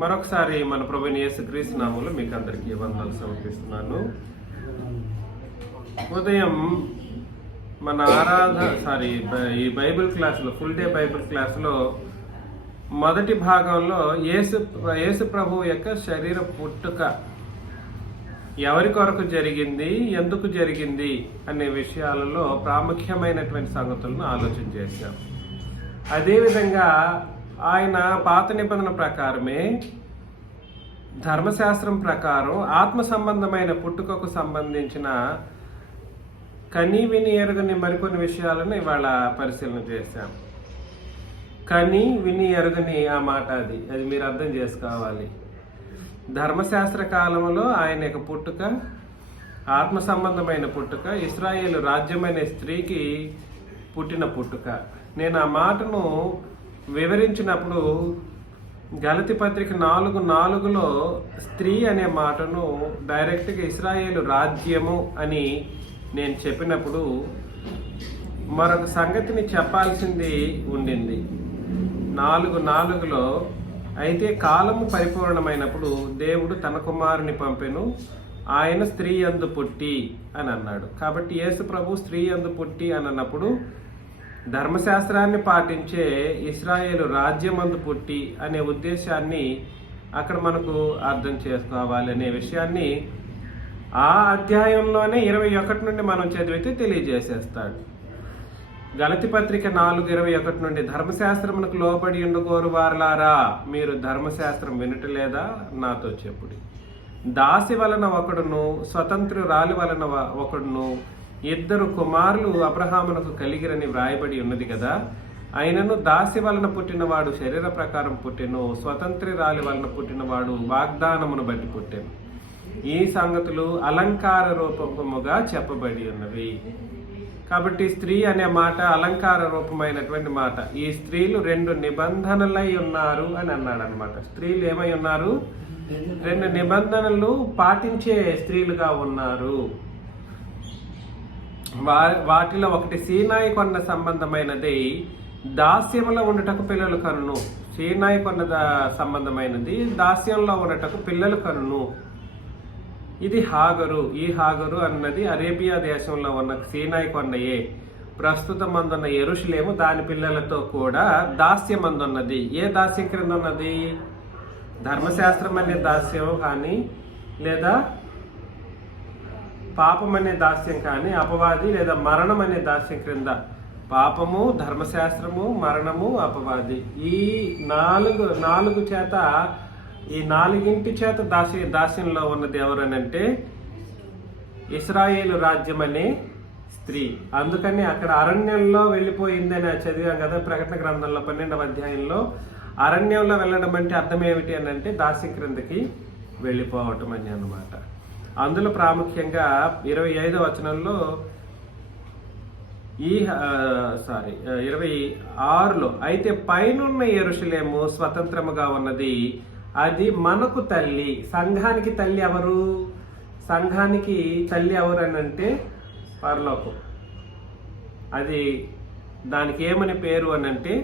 మరొకసారి మన ప్రభువైన యేసుక్రీస్తు నామములో మీకు అందరికీ వందనాలు సమర్పిస్తున్నాను. ఉదయం మన ఈ బైబిల్ క్లాసులో, ఫుల్ డే బైబిల్ క్లాసులో మొదటి భాగంలో యేసు ప్రభు యొక్క శరీర పుట్టుక ఎవరి కొరకు జరిగింది, ఎందుకు జరిగింది అనే విషయాలలో ప్రాముఖ్యమైనటువంటి సంగతులను ఆలోచన చేశాం. అదేవిధంగా ఆయన పాత నిబంధన ప్రకారమే, ధర్మశాస్త్రం ప్రకారం ఆత్మ సంబంధమైన పుట్టుకకు సంబంధించిన కని విని ఎరుగని మరికొన్ని విషయాలను ఇవాళ పరిశీలన చేశాం. కని విని ఎరుగని ఆ మాట అది మీరు అర్థం చేసుకోవాలి. ధర్మశాస్త్ర కాలంలో ఆయన యొక్క పుట్టుక ఆత్మ సంబంధమైన పుట్టుక, ఇశ్రాయేలు రాజ్యమైన స్త్రీకి పుట్టిన పుట్టుక. నేను ఆ మాటను వివరించినప్పుడు గలతీ పత్రిక 4:4లో స్త్రీ అనే మాటను డైరెక్ట్గా ఇశ్రాయేలు రాజ్యము అని నేను చెప్పినప్పుడు మరొక సంగతిని చెప్పాల్సింది ఉండింది. 4:4లో అయితే కాలము పరిపూర్ణమైనప్పుడు దేవుడు తన కుమారుని పంపెను, ఆయన స్త్రీ యందు పుట్టి అని అన్నాడు. కాబట్టి యేసు ప్రభు స్త్రీ యందు పుట్టి అని అన్నప్పుడు ధర్మశాస్త్రాన్ని పాటించే ఇశ్రాయేలు రాజ్యమందు పుట్టి అనే ఉద్దేశాన్ని అక్కడ మనకు అర్థం చేసుకోవాలి అనే విషయాన్ని ఆ అధ్యాయంలోనే 21 నుండి మనం చదివితే తెలియజేసేస్తాడు. గలతీ పత్రిక 4:21 నుండి, ధర్మశాస్త్రమునకు లోబడి ఉండుకోరు వారలారా, మీరు ధర్మశాస్త్రం వినటలేదా, నాతో చెప్పుడి. దాసి వలన ఒకడును స్వతంత్రురాలి వలన ఒకడును ఇద్దరు కుమారులు అబ్రహామునకు కలిగిరని వ్రాయబడి ఉన్నది కదా. అయినను దాసి వలన పుట్టినవాడు శరీర ప్రకారం పుట్టెను, స్వతంత్రురాలి వలన పుట్టినవాడు వాగ్దానమును బట్టి పుట్టెను. ఈ సంగతులు అలంకార రూపముగా చెప్పబడి ఉన్నవి. కాబట్టి స్త్రీ అనే మాట అలంకార రూపమైనటువంటి మాట. ఈ స్త్రీలు 2 నిబంధనలై ఉన్నారు అని అన్నాడు అనమాట. స్త్రీలు ఏమై ఉన్నారు? 2 నిబంధనలు పాటించే స్త్రీలుగా ఉన్నారు. వాటిలో ఒకటి సీనాయి కొండ సంబంధమైనది, దాస్యంలో ఉండటకు పిల్లలు కనును. సీనాయి కొండ సంబంధమైనది, దాస్యంలో ఉండటకు పిల్లలు కనును. ఇది హాగరు. ఈ హాగరు అన్నది అరేబియా దేశంలో ఉన్న సీనాయి కొండయే. ప్రస్తుతం అందున్న యెరూషలేము దాని పిల్లలతో కూడా దాస్యమందున్నది. ఏ దాస్యం క్రింద ఉన్నది? ధర్మశాస్త్రం అనే దాస్యం కానీ, లేదా పాపం అనే దాస్యం కానీ, అపవాది లేదా మరణం అనే దాస్యం క్రింద. పాపము, ధర్మశాస్త్రము, మరణము, అపవాది, ఈ నాలుగు చేత, ఈ 4 చేత దాస్యంలో ఉన్నది ఎవరనంటే ఇశ్రాయేలు రాజ్యం అనే స్త్రీ. అందుకని అక్కడ అరణ్యంలో వెళ్ళిపోయిందని చదివాం కదా ప్రకటన గ్రంథంలో 12వ అధ్యాయంలో. అరణ్యంలో వెళ్ళడం అంటే అర్థం ఏమిటి అని అంటే దాస్యం క్రిందకి వెళ్ళిపోవటం అని అన్నమాట. అందులో ప్రాముఖ్యంగా 25వ వచనంలో 26లో, అయితే పైనున్న యెరూషలేము స్వతంత్రముగా ఉన్నది, అది మనకు తల్లి. సంఘానికి తల్లి ఎవరు? సంఘానికి తల్లి ఎవరు అని అంటే పరలోకం. అది దానికి ఏమని పేరు అని అంటే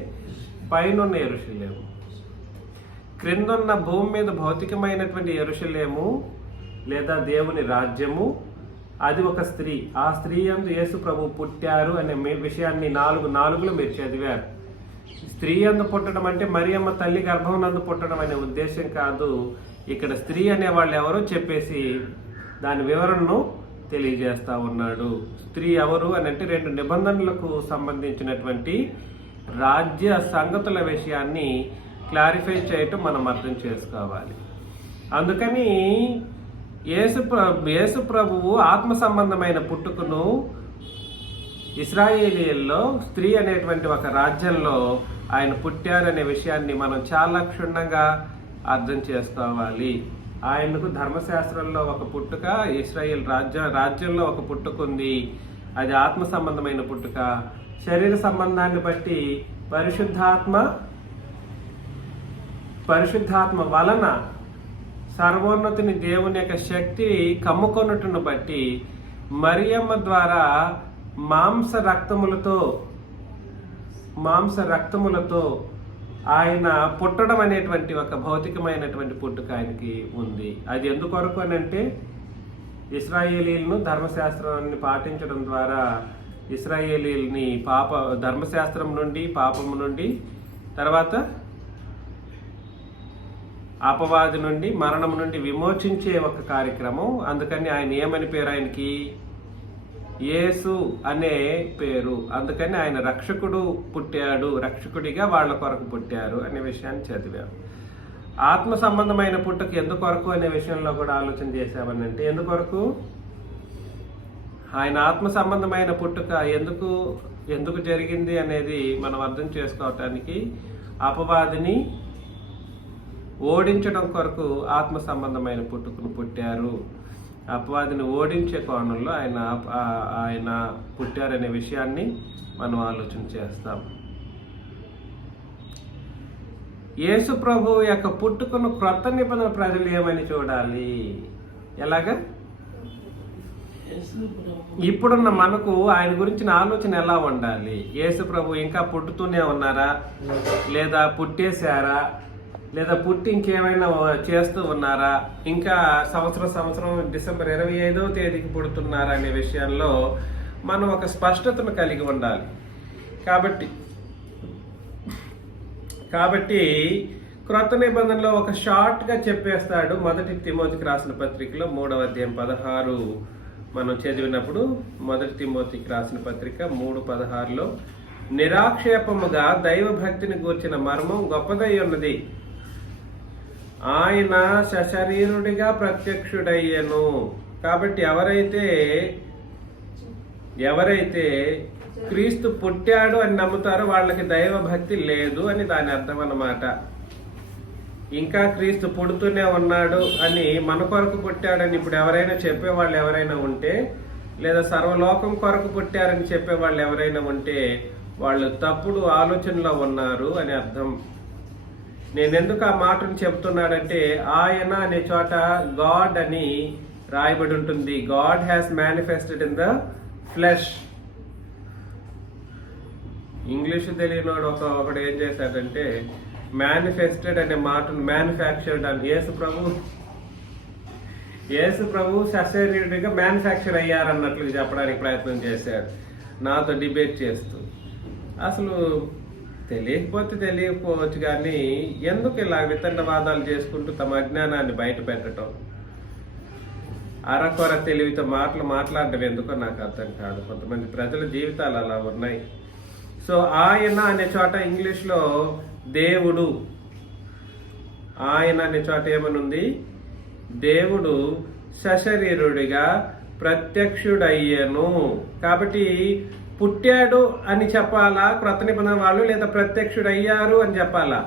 పైనున్న యెరూషలేము. క్రిందున్న భూమి మీద భౌతికమైనటువంటి యెరూషలేము లేదా దేవుని రాజ్యము, అది ఒక స్త్రీ. ఆ స్త్రీ యందు యేసు ప్రభు పుట్టారు అనే విషయాన్ని 4:4లో మీరు చదివారు. స్త్రీ యందు పుట్టడం అంటే మరియమ్మ తల్లి గర్భం నందు పుట్టడం అనే ఉద్దేశం కాదు. ఇక్కడ స్త్రీ అనే వాళ్ళు ఎవరో చెప్పేసి దాని వివరణను తెలియజేస్తా ఉన్నాడు. స్త్రీ ఎవరు అని అంటే 2 నిబంధనలకు సంబంధించినటువంటి రాజ్య సంగతుల విషయాన్ని క్లారిఫై చేయటం మనం అర్థం చేసుకోవాలి. అందుకని యేసు ప్రభువు ఆత్మ సంబంధమైన పుట్టుకను ఇశ్రాయేలీయుల్లో స్త్రీ అనేటువంటి ఒక రాజ్యంలో ఆయన పుట్టారనే విషయాన్ని మనం చాలా క్షుణ్ణంగా అర్థం చేసుకోవాలి. ఆయనకు ధర్మశాస్త్రంలో ఒక పుట్టుక, ఇశ్రాయేల్ రాజ్యంలో ఒక పుట్టుక ఉంది. అది ఆత్మ సంబంధమైన పుట్టుక. శరీర సంబంధాన్ని బట్టి పరిశుద్ధాత్మ వలన సర్వోన్నతుని దేవుని యొక్క శక్తి కమ్ముకొనుటను బట్టి మరియమ్మ ద్వారా మాంస రక్తములతో ఆయన పుట్టడం అనేటువంటి ఒక భౌతికమైనటువంటి పుట్టుక ఆయనకి ఉంది. అది ఎందుకొరకు అని అంటే ఇశ్రాయేలీలను ధర్మశాస్త్రాన్ని పాటించడం ద్వారా ఇశ్రాయేలీల్ని ధర్మశాస్త్రం నుండి, పాపము నుండి, తర్వాత అపవాది నుండి, మరణం నుండి విమోచించే ఒక కార్యక్రమం. అందుకని ఆయన ఏమని పేరు ఆయనకి? యేసు అనే పేరు. అందుకని ఆయన రక్షకుడు పుట్టాడు, రక్షకుడిగా వాళ్ళ కొరకు పుట్టారు అనే విషయాన్ని చదివాము. ఆత్మ సంబంధమైన పుట్టుక ఎందుకొరకు అనే విషయంలో కూడా ఆలోచన చేశామనంటే, ఎందుకొరకు ఆయన ఆత్మ సంబంధమైన పుట్టుక ఎందుకు జరిగింది అనేది మనం అర్థం చేసుకోవటానికి అపవాదిని ఓడించడం కొరకు ఆత్మ సంబంధమైన పుట్టుకను పుట్టారు. అపవాదిని ఓడించే కోణంలో ఆయన పుట్టారనే విషయాన్ని మనం ఆలోచన చేస్తాం. యేసు ప్రభు యొక్క పుట్టుకను క్రొత్త నిబంధన ప్రజలు ఏమని చూడాలి? ఎలాగా? ఇప్పుడున్న మనకు ఆయన గురించిన ఆలోచన ఎలా ఉండాలి? యేసు ప్రభు ఇంకా పుట్టుతూనే ఉన్నారా, లేదా పుట్టేశారా, లేదా పుట్టి ఇంకేమైనా చేస్తూ ఉన్నారా, ఇంకా సంవత్సరం డిసెంబర్ 25వ తేదీకి పుడుతున్నారా అనే విషయంలో మనం ఒక స్పష్టతను కలిగి ఉండాలి. కాబట్టి క్రొత్త నిబంధనలో ఒక షార్ట్గా చెప్పేస్తాడు. 1 తిమోతికి రాసిన పత్రికలో 3వ అధ్యాయం 16 మనం చదివినప్పుడు, 1 తిమోతికి రాసిన పత్రిక 3:16లో నిరాక్షేపముగా దైవ భక్తిని గూర్చిన మర్మం గొప్పదై ఉన్నది. ఆయన సశరీరుడిగా ప్రత్యక్షుడయ్యను. కాబట్టి ఎవరైతే క్రీస్తు పుట్టాడు అని నమ్ముతారో వాళ్ళకి దైవ భక్తి లేదు అని దాని అర్థం అన్నమాట. ఇంకా క్రీస్తు పుడుతూనే ఉన్నాడు అని, మన కొరకు పుట్టాడని ఇప్పుడు ఎవరైనా చెప్పేవాళ్ళు ఎవరైనా ఉంటే, లేదా సర్వలోకం కొరకు పుట్టారని చెప్పేవాళ్ళు ఎవరైనా ఉంటే, వాళ్ళు తప్పుడు ఆలోచనలో ఉన్నారు అని అర్థం. నేనెందుకు ఆ మాటను చెప్తున్నాడంటే, ఆయన అనే చోట గాడ్ అని రాయబడి ఉంటుంది. God has manifested in the flesh. English తెలియనోడు ఒకడు ఏం చేశాడంటే, మేనిఫెస్టెడ్ అనే మాటను మ్యానుఫ్యాక్చర్డ్ అని, యేసు ప్రభు సశరీరుడిగా మ్యానుఫ్యాక్చర్ అయ్యారన్నట్లు చెప్పడానికి ప్రయత్నం చేశాడు, నాతో డిబేట్ చేస్తూ. అసలు తెలియకపోవచ్చు కానీ ఎందుకు ఇలా వితండవాదాలు చేసుకుంటూ తమ అజ్ఞానాన్ని బయట పెట్టడం, అరకొర తెలివితో మాట్లాడడం ఎందుకో నాకు అర్థం కాదు. కొంతమంది ప్రజల జీవితాలు అలా ఉన్నాయి. సో ఆయన అనే చోట ఇంగ్లీష్లో దేవుడు, ఆయన అనే చోట ఏమనుంది? దేవుడు సశరీరుడిగా ప్రత్యక్షుడయ్యను. కాబట్టి పుట్టాడు అని చెప్పాలా క్రొత్త నిబంధన వాళ్ళు, లేదా ప్రత్యక్షుడయ్యారు అని చెప్పాలా?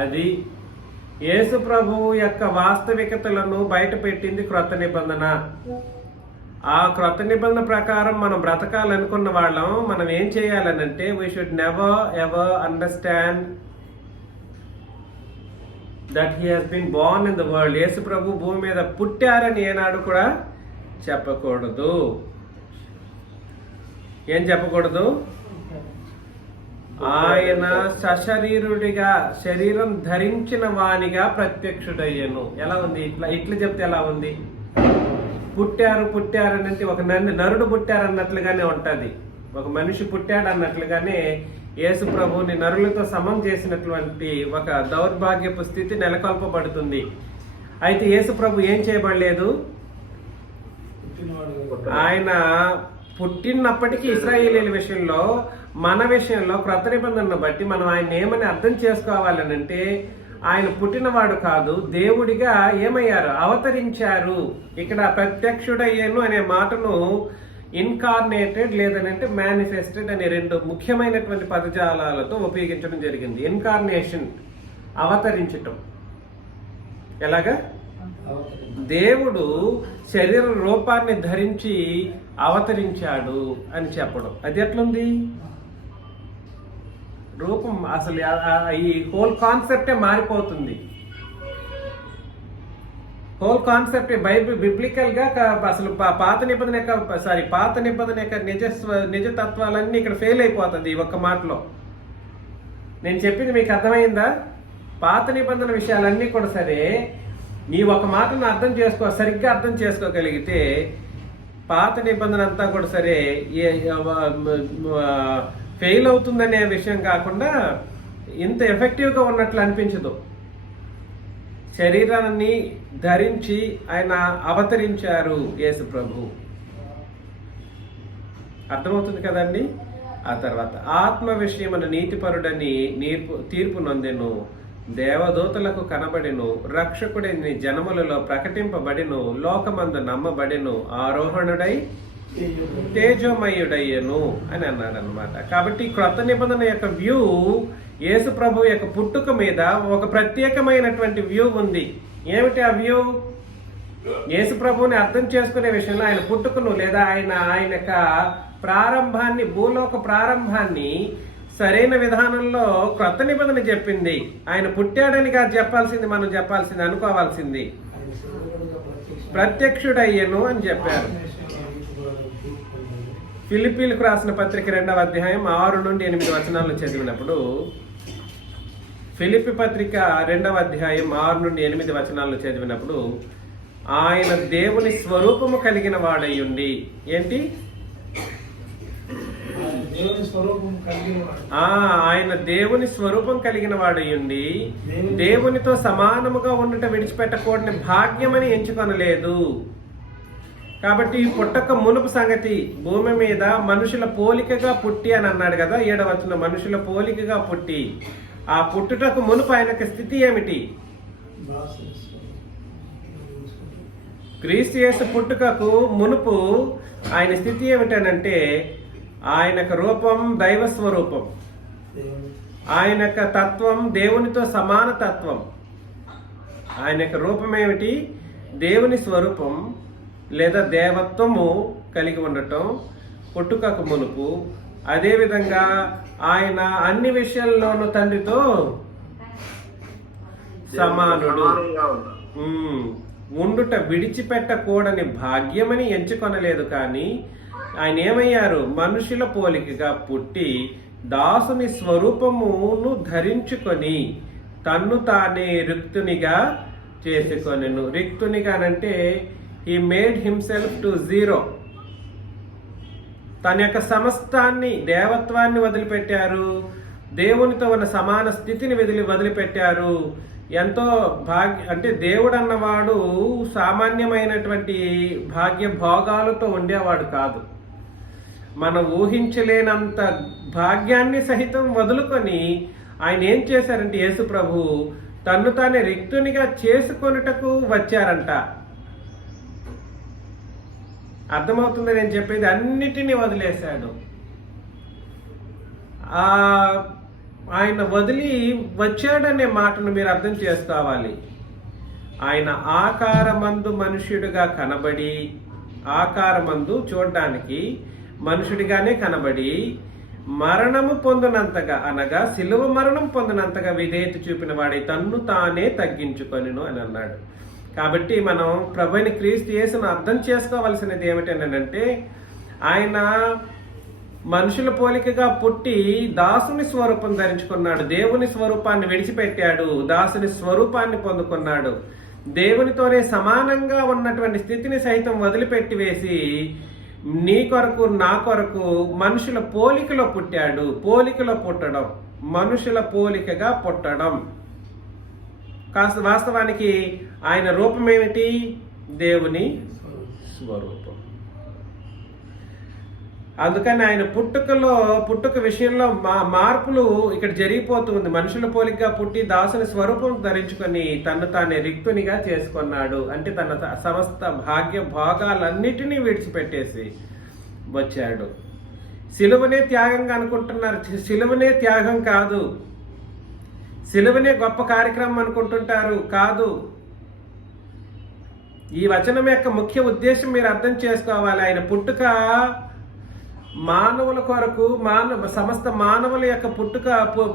అది యేసు ప్రభువు యొక్క వాస్తవికతలను బయట పెట్టింది క్రొత్త నిబంధన. ఆ క్రొత్త నిబంధన ప్రకారం మనం బ్రతకాలనుకున్న వాళ్ళం మనం ఏం చేయాలనంటే, we should never ever understand that he has been born in the world. Yesu ప్రభు భూమి మీద పుట్టారని ఏనాడు కూడా చెప్పకూడదు. ఏం చెప్పకూడదు? ఆయన సశరీరుడిగా, శరీరం ధరించిన వానిగా ప్రత్యక్షుడయ్యను. ఎలా ఉంది? ఇట్లా చెప్తే ఎలా ఉంది? పుట్టారు అనేది ఒక నరుడు పుట్టారన్నట్లుగానే ఉంటది. ఒక మనిషి పుట్టాడు అన్నట్లుగానే యేసు ప్రభువుని నరులతో సమం చేసినటువంటి ఒక దౌర్భాగ్యపు స్థితి నెలకొల్పబడుతుంది. అయితే యేసు ప్రభు ఏం చేయబడలేదు. ఆయన పుట్టినప్పటికీ ఇశ్రాయేలీల విషయంలో, మన విషయంలో క్రొత్త నిబంధనను బట్టి మనం ఆయన ఏమని అర్థం చేసుకోవాలనంటే, ఆయన పుట్టినవాడు కాదు, దేవుడిగా ఏమయ్యారు? అవతరించారు. ఇక్కడ ప్రత్యక్షుడయ్యాను అనే మాటను ఇన్కార్నేటెడ్ లేదనంటే మేనిఫెస్టెడ్ అనే రెండు ముఖ్యమైనటువంటి పదజాలాలతో ఉపయోగించడం జరిగింది. ఇన్కార్నేషన్, అవతరించటం. ఎలాగా? దేవుడు శరీర రూపాన్ని ధరించి అవతరించాడు అని చెప్పడం. అది ఎట్లుంది? రూపం అసలు ఈ హోల్ కాన్సెప్టే మారిపోతుంది. హోల్ కాన్సెప్ట్ బిబ్లికల్ గా అసలు పాత నిబంధన యొక్క నిజతత్వాలన్నీ ఇక్కడ ఫెయిల్ అయిపోతుంది ఈ ఒక్క మాటలో. నేను చెప్పింది మీకు అర్థమైందా? పాత నిబంధన విషయాలన్నీ కూడా సరే, నీ ఒక మాటను సరిగ్గా అర్థం చేసుకోగలిగితే పాత నిబంధన అంతా కూడా సరే ఫెయిల్ అవుతుందనే విషయం కాకుండా ఇంత ఎఫెక్టివ్గా ఉన్నట్లు అనిపించదు. శరీరాన్ని ధరించి ఆయన అవతరించారు యేసు ప్రభు. అర్థమవుతుంది కదండి. ఆ తర్వాత ఆత్మ విషయమున నీతిపరుడని తీర్పు నొందెను, దేవదూతలకు కనబడెను, రక్షకుడిని జనములలో ప్రకటింపబడిను, లోకమందు నమ్మబడెను, ఆరోహణుడై తేజోమయుడయ్యను అని అన్నాడు అనమాట. కాబట్టి క్రొత్త నిబంధన యొక్క వ్యూ యేసు ప్రభు యొక్క పుట్టుక మీద ఒక ప్రత్యేకమైనటువంటి వ్యూ ఉంది. ఏమిటి ఆ వ్యూ? యేసు ప్రభువుని అర్థం చేసుకునే విషయంలో ఆయన పుట్టుకను లేదా ఆయన యొక్క ప్రారంభాన్ని, భూలోక ప్రారంభాన్ని సరైన విధానంలో క్రొత్త నిబంధన చెప్పింది. ఆయన పుట్టాడని కాదు చెప్పాల్సింది, మనం చెప్పాల్సింది, అనుకోవాల్సింది ప్రత్యక్షుడయ్యను అని చెప్పారు. ఫిలిప్పీలకు రాసిన పత్రిక 2వ అధ్యాయం 6 నుండి 8 వచనాలను చదివినప్పుడు, ఫిలిప్పి పత్రిక 2వ అధ్యాయం 6 నుండి 8 వచనాలను చదివినప్పుడు, ఆయన దేవుని స్వరూపము కలిగిన వాడయ్యుండి, ఏంటి? ఆయన దేవుని స్వరూపం కలిగిన వాడయ్యుండి దేవునితో సమానముగా ఉండుట విడిచిపెట్టకూడని భాగ్యమని ఎంచుకొనలేదు. కాబట్టి పుట్టక మునుపు సంగతి, భూమి మీద మనుషుల పోలికగా పుట్టి అని అన్నాడు కదా 7వ వచనం. మనుషుల పోలికగా పుట్టి, ఆ పుట్టుటకు మునుపు ఆయనకు స్థితి ఏమిటి? క్రీస్తు యేసు పుట్టుకకు మునుపు ఆయన స్థితి ఏమిటనంటే, ఆయనకు రూపం దైవ స్వరూపం, ఆయనకు తత్వం దేవునితో సమాన తత్వం. ఆయనకు రూపం ఏమిటి? దేవుని స్వరూపం లేదా దేవత్వము కలిగి ఉండటం పుట్టుకకు మునుపు. అదేవిధంగా ఆయన అన్ని విషయాల్లోనూ తండ్రితో సమానుడు, ఉండుట విడిచిపెట్టకూడని భాగ్యమని ఎంచుకొనలేదు. కానీ ఆయన ఏమయ్యారు? మనుషుల పోలికగా పుట్టి దాసుని స్వరూపమును ధరించుకొని తన్ను తానే రిక్తునిగా చేసుకొనెను. రిక్తునిగానంటే he made himself to zero. తన యొక్క సమస్తాన్ని, దేవత్వాన్ని వదిలిపెట్టారు, దేవునితో ఉన్న సమాన స్థితిని వదిలిపెట్టారు. ఎంతో అంటే దేవుడు అన్నవాడు సామాన్యమైనటువంటి భాగ్య భోగాలతో ఉండేవాడు కాదు. మనం ఊహించలేనంత భాగ్యాన్ని సహితం వదులుకొని ఆయన ఏం చేశారంటే, యేసు ప్రభు తన్ను తానే రిక్తునిగా చేసుకొనుటకు వచ్చారంట. అర్థమవుతుంది నేను చెప్పేది? అన్నిటినీ వదిలేశాడు. ఆయన వదిలి వచ్చాడనే మాటను మీరు అర్థం చేసుకోవాలి. ఆయన ఆకారమందు మనుష్యుడిగా కనబడి, ఆకారమందు చూడడానికి మనుషుడిగానే కనబడి, మరణము పొందినంతగా అనగా శిలువ మరణం పొందినంతగా విధేయత చూపిన వాడి తన్ను తానే తగ్గించుకొనిను అని అన్నాడు. కాబట్టి మనం ప్రభువైన క్రీస్తు యేసును అర్థం చేసుకోవాల్సినది ఏమిటనంటే, ఆయన మనుషుల పోలికగా పుట్టి దాసుని స్వరూపం ధరించుకున్నాడు, దేవుని స్వరూపాన్ని విడిచిపెట్టాడు, దాసుని స్వరూపాన్ని పొందుకున్నాడు, దేవునితోనే సమానంగా ఉన్నటువంటి స్థితిని సైతం వదిలిపెట్టి వేసి నీ కొరకు నా కొరకు మనుషుల పోలికలో పుట్టాడు. పోలికలో పుట్టడం, మనుషుల పోలికగా పుట్టడం. వాస్తవానికి ఆయన రూపం ఏమిటి? దేవుని స్వరూపం. అందుకని ఆయన పుట్టుక విషయంలో మార్పులు ఇక్కడ జరిగిపోతుంది. మనుషుల పోలికగా పుట్టి దాసుని స్వరూపం ధరించుకొని తను తానే రిక్తునిగా చేసుకున్నాడు. అంటే తన సమస్త భాగ్య భోగాలన్నిటినీ విడిచిపెట్టేసి వచ్చాడు. సిలువనే త్యాగంగా అనుకుంటున్నారు. సిలువనే త్యాగం కాదు. సిలువనే గొప్ప కార్యక్రమం అనుకుంటుంటారు. కాదు. ఈ వచనం యొక్క ముఖ్య ఉద్దేశం మీరు అర్థం చేసుకోవాలి. ఆయన పుట్టుక మానవుల కొరకు, సమస్త మానవుల యొక్క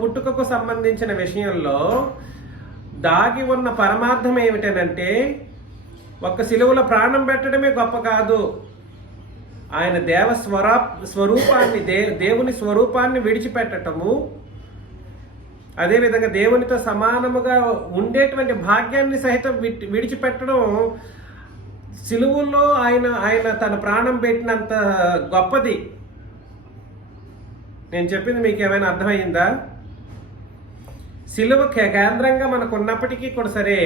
పుట్టుకకు సంబంధించిన విషయంలో దాగి ఉన్న పరమార్థం ఏమిటనంటే, ఒక్క సిలువలో ప్రాణం పెట్టడమే గొప్ప కాదు. ఆయన స్వరూపాన్ని, దేవుని స్వరూపాన్ని విడిచిపెట్టటము, అదేవిధంగా దేవునితో సమానముగా ఉండేటువంటి భాగ్యాన్ని సహితం విడిచిపెట్టడం సిలువలో ఆయన తన ప్రాణం పెట్టినంత గొప్పది. నేను చెప్పింది మీకు ఏమైనా అర్థమైందా? సిలువ కేంద్రంగా మనకు ఉన్నప్పటికీ కూడా సరే,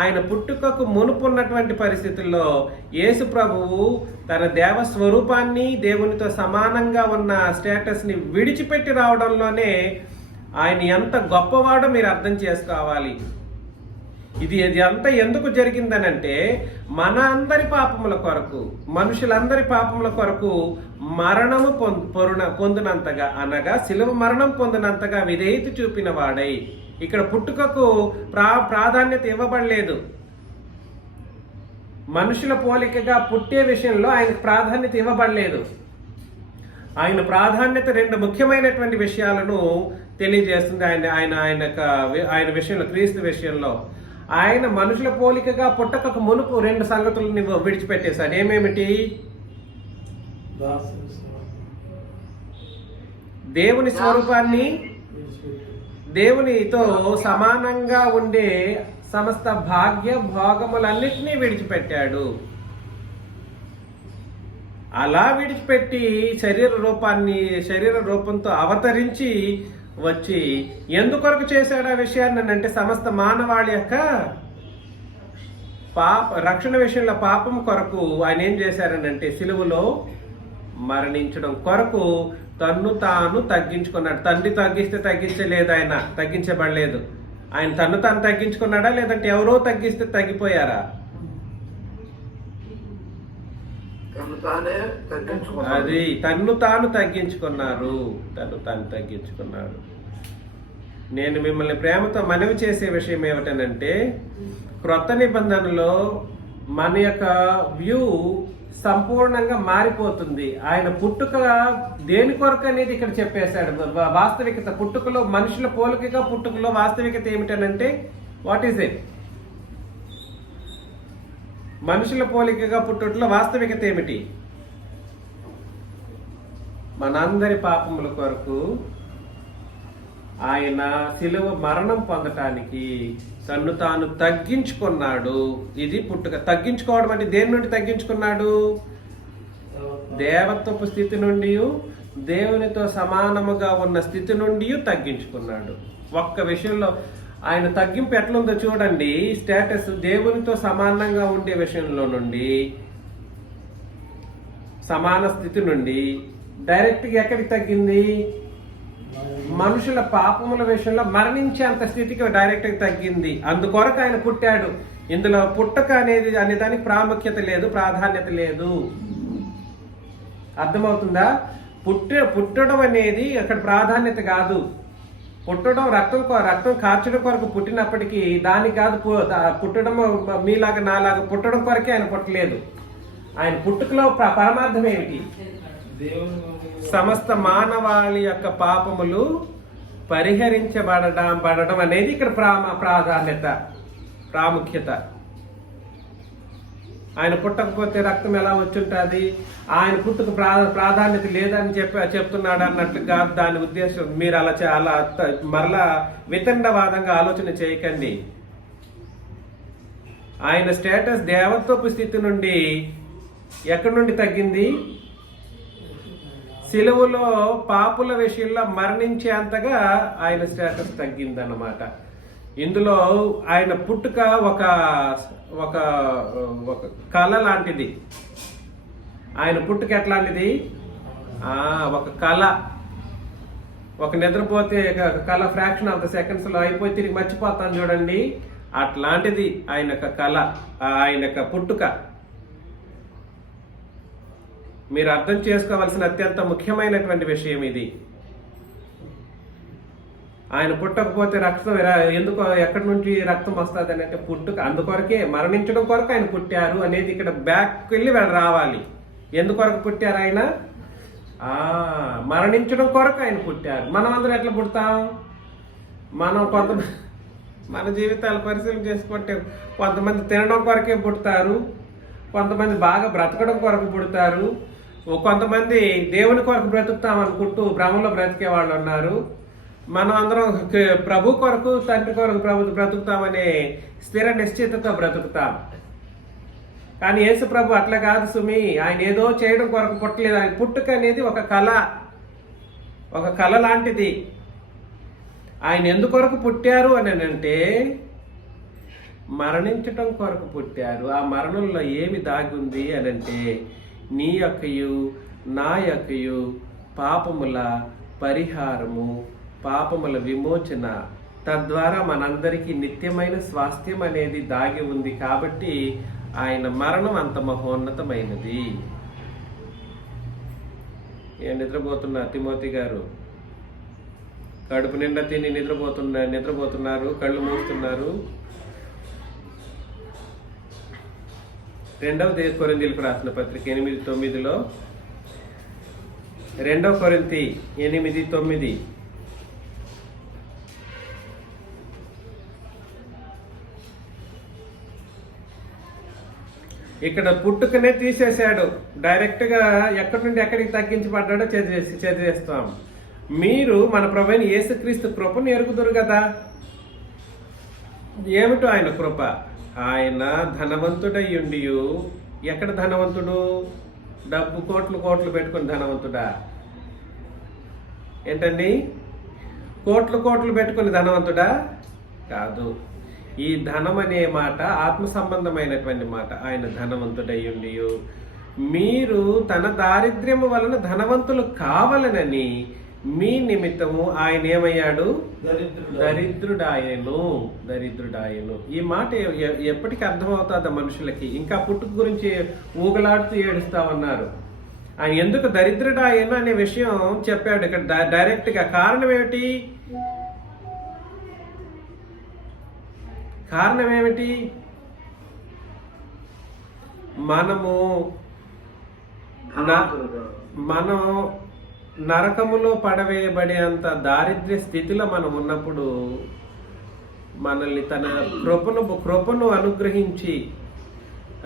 ఆయన పుట్టుకకు మునుపు ఉన్నటువంటి పరిస్థితుల్లో యేసు ప్రభువు తన దేవ స్వరూపాన్ని, దేవునితో సమానంగా ఉన్న స్టేటస్ని విడిచిపెట్టి రావడంలోనే ఆయన ఎంత గొప్పవాడో మీరు అర్థం చేసుకోవాలి. ఇది అంతా ఎందుకు జరిగిందనంటే, మన అందరి పాపముల కొరకు, మనుషులందరి పాపముల కొరకు మరణము పొందినంతగా, అనగా శిలువ మరణం పొందినంతగా విధేయత చూపిన వాడై, ఇక్కడ పుట్టుకకు ప్రాధాన్యత ఇవ్వబడలేదు. మనుషుల పోలికగా పుట్టే విషయంలో ఆయనకు ప్రాధాన్యత ఇవ్వబడలేదు. ఆయన ప్రాధాన్యత రెండు ముఖ్యమైనటువంటి విషయాలను తెలియజేస్తుంది. ఆయన విషయంలో, క్రీస్తు విషయంలో ఆయన మనుషుల పోలికగా పుట్టకకు మునుపు రెండు సంగతులను విడిచిపెట్టేశాడు. ఏమేమిటి? దేవుని స్వరూపాన్ని, దేవునితో సమానంగా ఉండే సమస్త భాగ్య భోగములన్నిటినీ విడిచిపెట్టాడు. అలా విడిచిపెట్టి శరీర రూపంతో అవతరించి వచ్చి ఎందుకొరకు చేశాడు ఆ విషయాన్ని అంటే, సమస్త మానవాళి యొక్క రక్షణ విషయంలో పాపం కొరకు ఆయన ఏం చేశారనంటే, సిలువలో మరణించడం కొరకు తన్ను తాను తగ్గించుకున్నాడు. తండ్రి తగ్గిస్తే తగ్గించలేదు, ఆయన తగ్గించబడలేదు. ఆయన తన్ను తాను తగ్గించుకున్నాడా, లేదంటే ఎవరో తగ్గిస్తే తగ్గిపోయారా? అది తన్ను తాను తగ్గించుకున్నారు. నేను మిమ్మల్ని ప్రేమతో మనవి చేసే విషయం ఏమిటనంటే, క్రొత్త నిబంధనలో మన యొక్క వ్యూ సంపూర్ణంగా మారిపోతుంది. ఆయన పుట్టుక దేని కొరకు అనేది ఇక్కడ చెప్పేశాడు. వాస్తవికత పుట్టుకలో, మనుషుల పోలికగా పుట్టుకలో వాస్తవికత ఏమిటనంటే, వాట్ ఈస్ ఇట్? మనుషుల పోలికగా పుట్టుట్లో వాస్తవికత ఏమిటి? మనందరి పాపముల కొరకు ఆయన శిలువ మరణం పొందటానికి తన్ను తాను తగ్గించుకున్నాడు. ఇది పుట్టుక. తగ్గించుకోవడం అంటే దేని నుండి తగ్గించుకున్నాడు? దేవత్వపు స్థితి నుండి, దేవునితో సమానముగా ఉన్న స్థితి నుండి తగ్గించుకున్నాడు. ఒక్క విషయంలో ఆయన తగ్గింపు ఎట్లుందో చూడండి. స్టేటస్ దేవునితో సమానంగా ఉండే విషయంలో నుండి, సమాన స్థితి నుండి డైరెక్ట్గా ఎక్కడికి తగ్గింది? మనుషుల పాపముల విషయంలో మరణించేంత స్థితికి డైరెక్ట్గా తగ్గింది. అందుకొరకు ఆయన పుట్టాడు. ఇందులో పుట్టక అనే దానికి ప్రాముఖ్యత లేదు, ప్రాధాన్యత లేదు. అర్థమవుతుందా? పుట్టడం అనేది అక్కడ ప్రాధాన్యత కాదు. పుట్టడం రక్తం కార్చడం కొరకు పుట్టినప్పటికీ దాని కాదు. పుట్టడం మీలాగా నాలాగా పుట్టడం కొరకే ఆయన పుట్టలేదు. ఆయన పుట్టుకలో పరమార్థం ఏమిటి? సమస్త మానవాళి యొక్క పాపములు పరిహరించబడడం అనేది ఇక్కడ ప్రాధాన్యత, ప్రాముఖ్యత. ఆయన పుట్టకపోతే రక్తం ఎలా వచ్చుంటుంది? ఆయన పుట్టుకు ప్రాధాన్యత లేదని చెప్తున్నాడు అన్నట్లు కాదు దాని ఉద్దేశం. మీరు అలా మరలా వితండవాదంగా ఆలోచన చేయకండి. ఆయన స్టేటస్ దేవత్వపు స్థితి నుండి ఎక్కడి నుండి తగ్గింది? సిలువలో పాపుల విషయంలో మరణించేంతగా ఆయన స్టేటస్ తగ్గిందన్నమాట. ఇందులో ఆయన పుట్టుక ఒక ఒక ఒక కళ లాంటిది. ఆయన పుట్టుక ఎట్లాంటిది? ఒక కళ. ఒక నిద్రపోతే కళ ఫ్రాక్షన్ ఆఫ్ ద సెకండ్స్లో అయిపోయి తిరిగి మర్చిపోతాను చూడండి, అట్లాంటిది ఆయన యొక్క కళ, ఆయన యొక్క పుట్టుక. మీరు అర్థం చేసుకోవాల్సిన అత్యంత ముఖ్యమైనటువంటి విషయం ఇది. ఆయన పుట్టకపోతే రక్తం ఎందుకు, ఎక్కడి నుంచి రక్తం వస్తుంది అంటే పుట్టుక. అందుకొరకే మరణించడం కొరకు ఆయన పుట్టారు అనేది ఇక్కడ బ్యాక్ వెళ్ళి రావాలి. ఎందుకొరకు పుట్టారు ఆయన? మరణించడం కొరకు ఆయన పుట్టారు. మనం అందరం ఎట్లా పుడతాం? మన జీవితాలు పరిశీలన చేసుకుంటే కొంతమంది తినడం కొరకే పుడతారు, కొంతమంది బాగా బ్రతకడం కొరకు పుడతారు, కొంతమంది దేవుని కొరకు బ్రతుకుతాం అనుకుంటూ భ్రమంలో బ్రతికే వాళ్ళు ఉన్నారు, మనం అందరం ప్రభు కొరకు తండ్రి కొరకు బ్రతుకుతామనే స్థిర నిశ్చితతో బ్రతుకుతాం. కానీ యేసు ప్రభు అట్లా కాదు సుమి. ఆయన ఏదో చేయడం కొరకు పుట్టలేదు. ఆయన పుట్టుక అనేది ఒక కళ లాంటిది. ఆయన ఎందుకొరకు పుట్టారు అని అంటే మరణించటం కొరకు పుట్టారు. ఆ మరణంలో ఏమి దాగి ఉంది అని అంటే నీ యొక్కయు నా యొక్కయు పాపముల పరిహారము, పాపముల విమోచన, తద్వారా మనందరికీ నిత్యమైన స్వాస్థ్యం అనేది దాగి ఉంది. కాబట్టి ఆయన మరణం అంత మహోన్నతమైనది. నిద్రపోతున్నా తిమోతి గారు? కడుపు నిండా తిని నిద్రపోతున్నారు, కళ్ళు మూస్తున్నారు. 2 కొరింథీయులకు రాసిన పత్రిక 8:9లో 2 కొరింథీ 8:9 ఇక్కడ పుట్టుకనే తీసేశాడు. డైరెక్ట్గా ఎక్కడి నుండి ఎక్కడికి తగ్గించబడ్డాడో చదివేస్తాం. మీరు మన ప్రభువైన యేసుక్రీస్తు కృపను ఎరుగుదురు కదా. ఏమిటో ఆయన కృప? ఆయన ధనవంతుడయ్యుండి, ఎక్కడ ధనవంతుడు? డబ్బు కోట్లు పెట్టుకుని ధనవంతుడా? ఏంటండి? కోట్లు పెట్టుకుని ధనవంతుడా? కాదు. ఈ ధనం అనే మాట ఆత్మ సంబంధమైనటువంటి మాట. ఆయన ధనవంతుడయ్యుండి మీరు తన దారిద్ర్యము వలన ధనవంతులు కావాలనని మీ నిమిత్తము ఆయన ఏమయ్యాడు? దరిద్రుడాయను. ఈ మాట ఎప్పటికీ అర్థమవుతుందా మనుషులకి? ఇంకా పుట్టుక గురించి ఊగలాడుతూ ఏడుస్తామన్నారు. ఆయన ఎందుకు దరిద్రుడాయను అనే విషయం చెప్పాడు ఇక్కడ డైరెక్ట్ గా. కారణం ఏమిటి? మనం నరకములో పడవేయబడేంత దారిద్ర్య స్థితిలో మనం ఉన్నప్పుడు మనల్ని తన కృపను అనుగ్రహించి,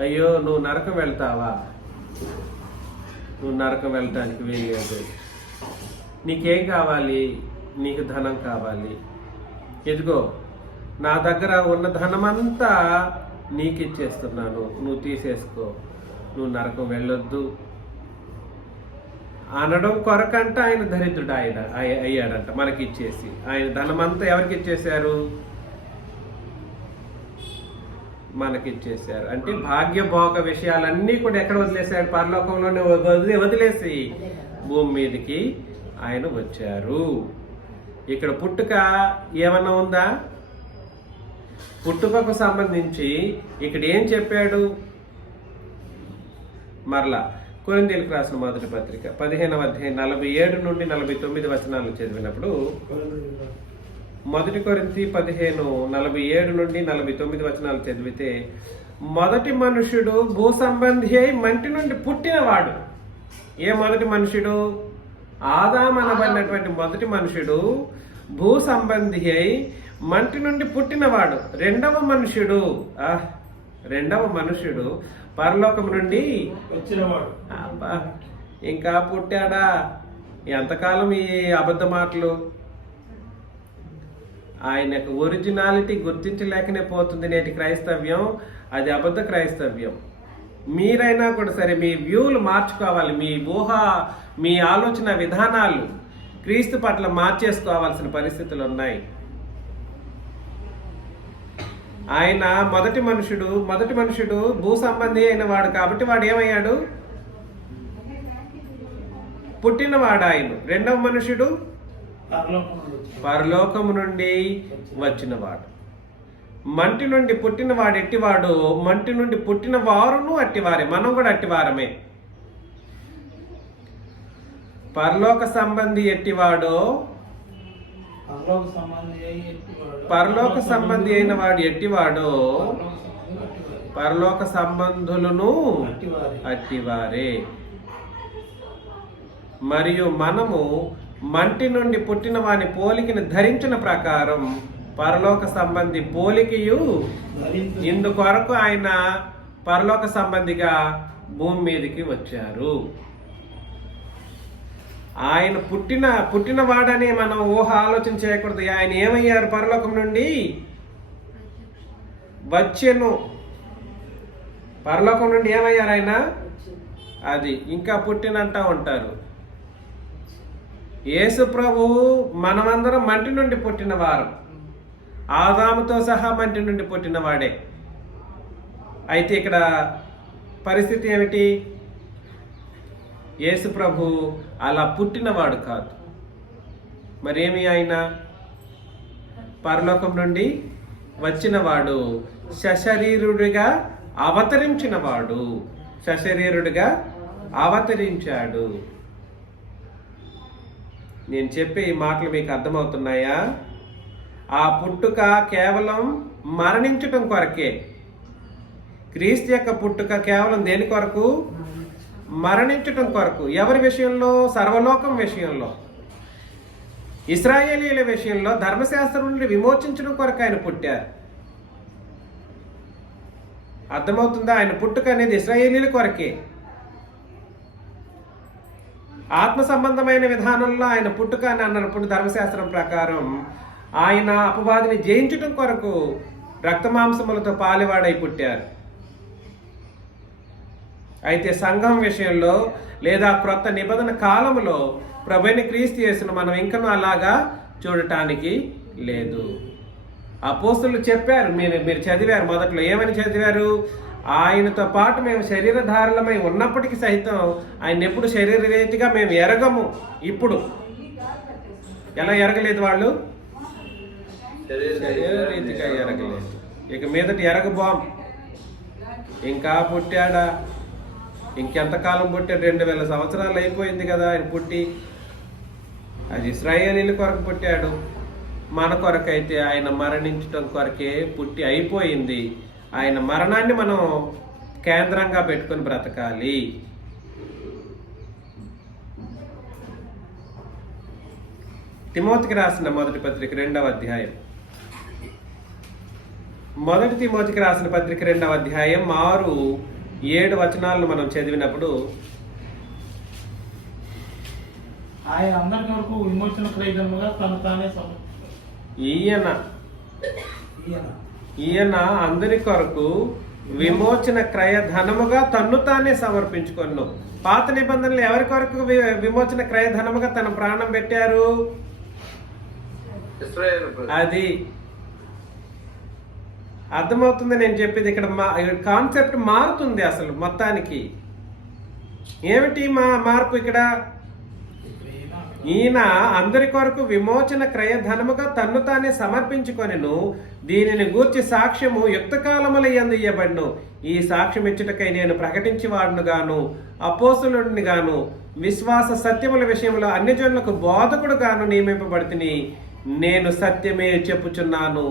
అయ్యో నువ్వు నరకం వెళ్తావా? నువ్వు నరకం వెళ్ళటానికి వీల్లేదు. నీకేం కావాలి? నీకు ధనం కావాలి. ఇదిగో నా దగ్గర ఉన్న ధనమంతా నీకు ఇచ్చేస్తున్నాను, నువ్వు తీసేసుకో, నువ్వు నరకం వెళ్ళొద్దు అనడం కొరకంట ఆయన దరిద్రుడు అయ్యాడంట మనకి ఇచ్చేసి. ఆయన ధనమంతా ఎవరికి ఇచ్చేశారు? మనకిచ్చేశారు. అంటే భాగ్యభోగ విషయాలన్నీ కూడా ఎక్కడ వదిలేశాడు? పరలోకంలోనే వదిలేసి భూమి మీదకి ఆయన వచ్చారు. ఇక్కడ పుట్టుక ఏమన్నా ఉందా? పుట్టుకకు సంబంధించి ఇక్కడ ఏం చెప్పాడు? మరలా కొరింథీయులకు రాసిన మొదటి పత్రిక 15వ అధ్యాయం 47 నుండి 49 వచనాలు చదివినప్పుడు, 1 కొరింథీ 15:47 నుండి 49 వచనాలు చదివితే, మొదటి మనుషుడు భూ సంబంధి అయి మంటి నుండి పుట్టినవాడు. ఏ మొదటి మనుషుడు? ఆదాము అనబడినటువంటి మొదటి మనుషుడు భూ సంబంధి అయి మంటి నుండి పుట్టినవాడు. రెండవ మనుషుడు పరలోకం నుండి వచ్చినవాడు. ఇంకా పుట్టాడా? ఎంతకాలం ఈ అబద్ధ మాటలు? ఆయనకు ఒరిజినాలిటీ గుర్తించలేకనే పోతుంది నేటి క్రైస్తవ్యం. అది అబద్ధ క్రైస్తవ్యం. మీరైనా కూడా సరే మీ వ్యూలు మార్చుకోవాలి. మీ మీ ఆలోచన విధానాలు క్రీస్తు పట్ల మార్చేసుకోవాల్సిన పరిస్థితులు ఉన్నాయి. ఆయన మొదటి మనుషుడు భూ సంబంధి అయిన వాడు కాబట్టి వాడు ఏమయ్యాడు? పుట్టినవాడు ఆయన. రెండవ మనుషుడు పరలోకము నుండి వచ్చినవాడు. మంటి నుండి పుట్టినవాడు ఎట్టివాడు? మంటి నుండి పుట్టిన వారును అట్టివారే. మనం కూడా అట్టివారమే. పరలోక సంబంధి ఎట్టివాడో, పరలోక సంబంధి అయిన వాడు ఎట్టివాడో పరలోక సంబంధులను అట్టివారే. మరియు మనము మంటి నుండి పుట్టిన వాని పోలికను ధరించిన ప్రకారం పరలోక సంబంధి పోలికయు ఇందుకొరకు ఆయన పరలోక సంబంధిగా భూమి మీదకి వచ్చారు. ఆయన పుట్టినవాడని మనం ఊహ ఆలోచన చేయకూడదు. ఆయన ఏమయ్యారు? పరలోకం నుండి వచ్చెను. పరలోకం నుండి ఏమయ్యారు ఆయన? అది ఇంకా పుట్టినంటా ఉంటారు. యేసు ప్రభు మనమందరం మంటి నుండి పుట్టినవారు, ఆదాముతో సహా మంటి నుండి పుట్టినవాడే. అయితే ఇక్కడ పరిస్థితి ఏమిటి? యేసు ప్రభు అలా పుట్టినవాడు కాదు. మరేమి ఆయన? పరలోకం నుండి వచ్చినవాడు, సశరీరుడిగా అవతరించినవాడు. సశరీరుడిగా అవతరించాడు. నేను చెప్పే ఈ మాటలు మీకు అర్థమవుతున్నాయా? ఆ పుట్టుక కేవలం మరణించటం కొరకే. క్రీస్తు యొక్క పుట్టుక కేవలం దేని కొరకు? మరణించటం కొరకు. ఎవరి విషయంలో? సర్వలోకం విషయంలో, ఇశ్రాయేలీయుల విషయంలో ధర్మశాస్త్రం నుండి విమోచించడం కొరకు ఆయన పుట్టారు. అర్థమవుతుందా? ఆయన పుట్టుక అనేది ఇశ్రాయేలీయుల కొరకే. ఆత్మ సంబంధమైన విధానంలో ఆయన పుట్టుక అని అన్నప్పుడు ధర్మశాస్త్రం ప్రకారం ఆయన అపవాదిని జయించటం కొరకు రక్తమాంసములతో పాలివాడై పుట్టారు. అయితే సంఘం విషయంలో లేదా క్రొత్త నిబంధన కాలంలో ప్రభువైన క్రీస్తు యేసును మనం ఇంకనూ అలాగా చూడటానికి లేదు. అపోస్తలులు చెప్పారు, మీరు చదివారు. మొదట్లో ఏమని చదివారు? ఆయనతో పాటు మేము శరీరధారులమై ఉన్నప్పటికీ సైతం ఆయన ఎప్పుడు శరీరరీతిగా మేము ఎరగము. ఇప్పుడు ఎలా ఎరగలేదు? వాళ్ళు శరీరరీతిగా ఎరగలేదు. ఇక మీదటి ఎరగబోం. ఇంకా పుట్టాడా? ఇంకెంతకాలం పుట్టాడు? 2000 సంవత్సరాలు అయిపోయింది కదా ఆయన పుట్టి. అది ఇశ్రాయేలీయుల కొరకు పుట్టాడు. మన కొరకైతే ఆయన మరణించడం కొరకే పుట్టి అయిపోయింది. ఆయన మరణాన్ని మనం కేంద్రంగా పెట్టుకొని బ్రతకాలి. తిమోతికి రాసిన మొదటి పత్రిక 2వ అధ్యాయం. మొదటి తిమోతికి రాసిన పత్రిక 2వ అధ్యాయం 6-7 వచనాలను మనం చదివినప్పుడు, ఆయన అందరి కొరకు విమోచన క్రయధనముగా తను తానే ఈయన అందరి కొరకు విమోచన క్రయధనముగా తన్ను తానే సమర్పించుకొను. పాత నిబంధనలు ఎవరి కొరకు విమోచన క్రయధనముగా తన ప్రాణం పెట్టారు? అది అర్థమవుతుంది నేను చెప్పేది. ఇక్కడ కాన్సెప్ట్ మారుతుంది అసలు మొత్తానికి. ఏమిటి మార్పు ఇక్కడ? ఈయన అందరి కొరకు విమోచన క్రయధనముగా తన్ను తానే సమర్పించుకొనెను. దీనిని గూర్చి సాక్ష్యము యుక్తకాలముల యందు ఇయ్యబడును. ఈ సాక్ష్యం ఇచ్చుటకై నేను ప్రకటించి వాడును గాను, అపోస్తులుని గాను, విశ్వాస సత్యముల విషయంలో అన్ని జనులకు బోధకుడు గాను నియమింపబడితిని. నేను సత్యమే చెప్పుచున్నాను,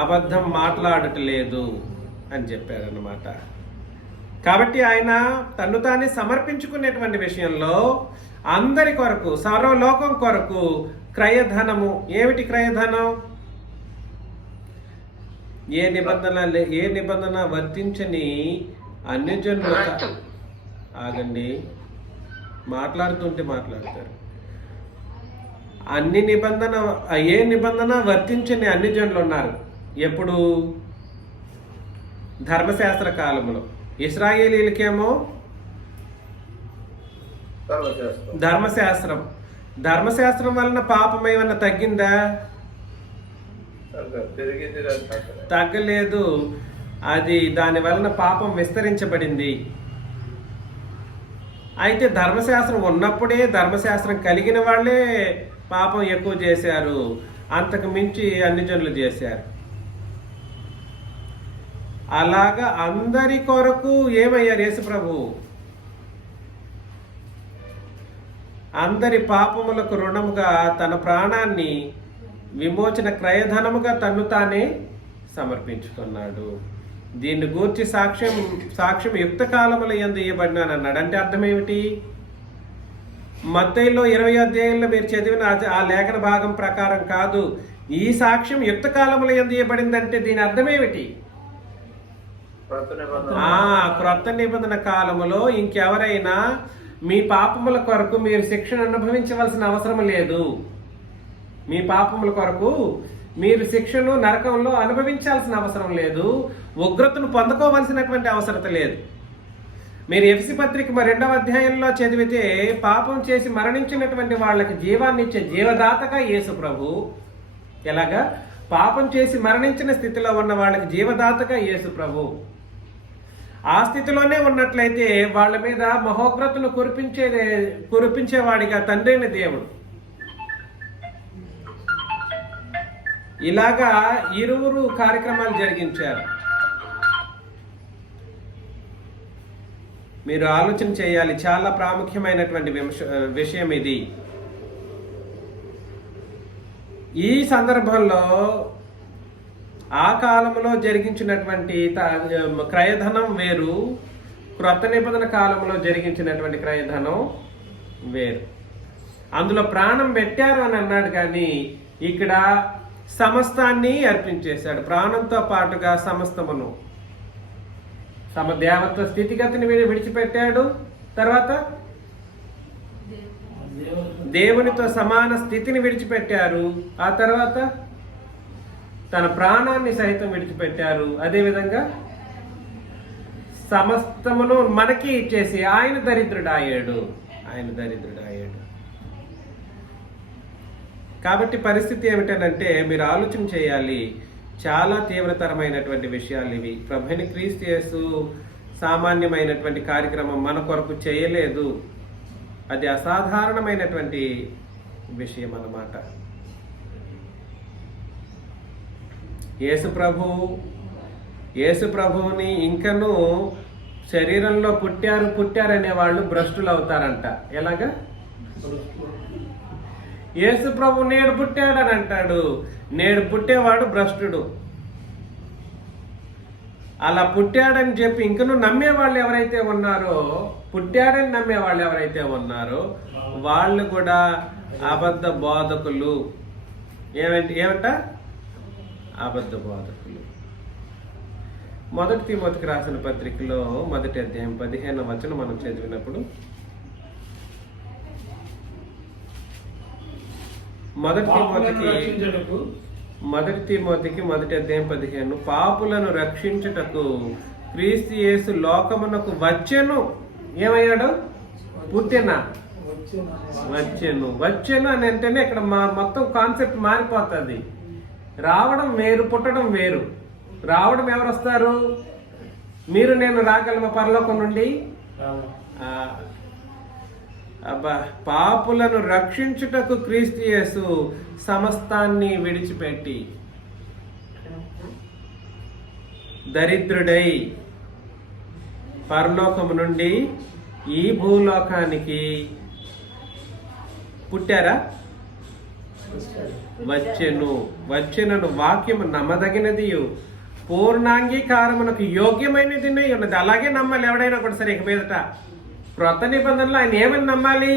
అబద్ధం మాట్లాడటలేదు అని చెప్పారన్నమాట. కాబట్టి ఆయన తన్ను తానే సమర్పించుకునేటువంటి విషయంలో అందరి కొరకు, సర్వలోకం కొరకు క్రయధనము. ఏమిటి క్రయధనం? ఏ నిబంధన వర్తించని అన్ని జనులు. ఆగండి, మాట్లాడుతారు. ఏ నిబంధన వర్తించని అన్ని జనులు ఉన్నారు. ఎప్పుడు? ధర్మశాస్త్ర కాలంలో. ఇశ్రాయేలీలకేమో ధర్మశాస్త్రం వలన పాపం ఏమన్నా తగ్గిందా? తగ్గలేదు. అది దాని వలన పాపం విస్తరించబడింది. అయితే ధర్మశాస్త్రం ఉన్నప్పుడే ధర్మశాస్త్రం కలిగిన వాళ్ళే పాపం ఎక్కువ చేశారు, అంతకు మించి అన్ని జనులు చేశారు. అలాగా అందరి కొరకు ఏమయ్యారు యేసు ప్రభు? అందరి పాపములకు రుణముగా తన ప్రాణాన్ని విమోచన క్రయధనముగా తన్ను తానే సమర్పించుకున్నాడు. దీన్ని గూర్చి సాక్ష్యం యుక్త కాలముల యందు ఇయ్యబడినాను అన్నాడు. అంటే అర్థం ఏమిటి? మత్తయిలో 20వ అధ్యాయంలో మీరు చదివిన ఆ లేఖన భాగం ప్రకారం కాదు. ఈ సాక్ష్యం యుక్త కాలముల యందు ఇయ్యబడిందంటే దీని అర్థం ఏమిటి? క్రొత్త నిబంధన కాలములో ఇంకెవరైనా మీ పాపముల కొరకు మీరు శిక్షను అనుభవించవలసిన అవసరం లేదు. మీ పాపముల కొరకు మీరు శిక్షను నరకంలో అనుభవించాల్సిన అవసరం లేదు. ఉగ్రతను పొందుకోవలసినటువంటి అవసరం లేదు. మీరు ఎఫెసీ పత్రిక 2వ అధ్యాయంలో చదివితే పాపం చేసి మరణించినటువంటి వాళ్ళకి జీవాన్ని ఇచ్చే జీవదాతగా యేసు ప్రభు. ఎలాగా? పాపం చేసి మరణించిన స్థితిలో ఉన్న వాళ్ళకి జీవదాతగా యేసు ప్రభు. ఆ స్థితిలోనే ఉన్నట్లయితే వాళ్ళ మీద మహోగ్రతను కురిపించేవాడిగా తండ్రైన దేవుడు. ఇలాగా ఇరువురు కార్యక్రమాలు జరిగించారు. మీరు ఆలోచన చేయాలి. చాలా ప్రాముఖ్యమైనటువంటి విషయం ఇది. ఈ సందర్భంలో ఆ కాలంలో జరిగించినటువంటి క్రయధనం వేరు, క్రొత్త నిబంధన కాలంలో జరిగించినటువంటి క్రయధనం వేరు. అందులో ప్రాణం పెట్టారు అని అన్నాడు, కానీ ఇక్కడ సమస్తాన్ని అర్పించేశాడు. ప్రాణంతో పాటుగా సమస్తమును, దేవత్వ స్థితిగతిని విడిచిపెట్టాడు. తర్వాత దేవునితో సమాన స్థితిని విడిచిపెట్టారు. ఆ తర్వాత తన ప్రాణాన్ని సైతం విడిచిపెట్టారు. అదేవిధంగా సమస్తమును మనకి ఇచ్చేసి ఆయన దరిద్రుడాయాడు. కాబట్టి పరిస్థితి ఏమిటనంటే మీరు ఆలోచన చేయాలి. చాలా తీవ్రతరమైనటువంటి విషయాలు ఇవి. ప్రభువైన క్రీస్తు యేసు సామాన్యమైనటువంటి కార్యక్రమం మన కొరకు చేయలేదు. అది అసాధారణమైనటువంటి విషయం అన్నమాట. యేసు ప్రభువుని ఇంకను శరీరంలో పుట్టారనే వాళ్ళు భ్రష్టులు అవుతారంట. ఎలాగా? యేసు ప్రభు నేడు పుట్టాడని అంటాడు. నేడు పుట్టేవాడు భ్రష్టుడు. అలా పుట్టాడని చెప్పి ఇంకను నమ్మేవాళ్ళు ఎవరైతే ఉన్నారో, పుట్టాడని నమ్మేవాళ్ళు ఎవరైతే ఉన్నారో వాళ్ళు కూడా అబద్ధ బోధకులు. ఏమంట? అబద్ధ బోధకులు. 1 తిమోతికి రాసిన పత్రికలో 1వ అధ్యాయం 15వ వచనం మనం చదివినప్పుడు, 1 తిమోతికి 1వ అధ్యాయం 15, పాపులను రక్షించుటకు క్రీస్తు యేసు లోకమునకు వచ్చెను. ఏమయ్యాడు? వచ్చెను అని అంటేనే ఇక్కడ మొత్తం కాన్సెప్ట్ మారిపోతుంది. రావడం వేరు, పుట్టడం వేరు. రావడం ఎవరు వస్తారు? మీరు నేను రాగలమా పరలోకం నుండి? అబ్బా, పాపులను రక్షించుటకు క్రీస్తు యేసు సమస్తాన్ని విడిచిపెట్టి దరిద్రుడై పరలోకము నుండి ఈ భూలోకానికి పుట్టారా? వచ్చెను వాక్యము నమ్మదగినది, పూర్ణాంగీకారమునకు యోగ్యమైనది ఉన్నది. అలాగే నమ్మాలి ఎవడైనా కూడా సరే. ఇక మీదట క్రొత్త నిబంధనలు ఆయన ఏమని నమ్మాలి?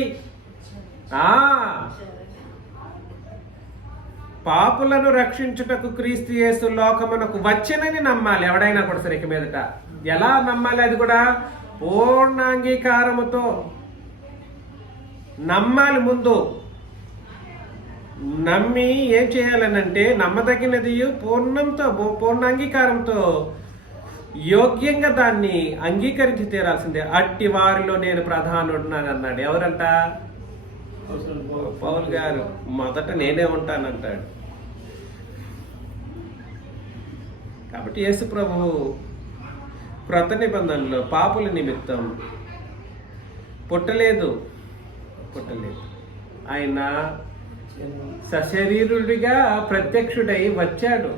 పాపులను రక్షించుటకు క్రీస్తు యేసు లోకమునకు వచ్చెనని నమ్మాలి ఎవడైనా కూడా సరే. ఇక మీదట ఎలా నమ్మాలి? అది కూడా పూర్ణాంగీకారముతో నమ్మాలి. ముందు నమ్మి ఏం చేయాలనంటే నమ్మదగినది పూర్ణాంగీకారంతో యోగ్యంగా దాన్ని అంగీకరించి తీరాల్సిందే. అట్టి వారిలో నేను ప్రధానుడున్నాను అన్నాడు. ఎవరంట? పౌలు గారు. మొదట నేనే ఉంటానంటాడు. కాబట్టి యేసు ప్రభువు క్రొత్త నిబంధనలో పాపుల నిమిత్తం పుట్టలేదు. ఆయన సశరీరుడిగా ప్రత్యక్షుడై వచ్చాడు.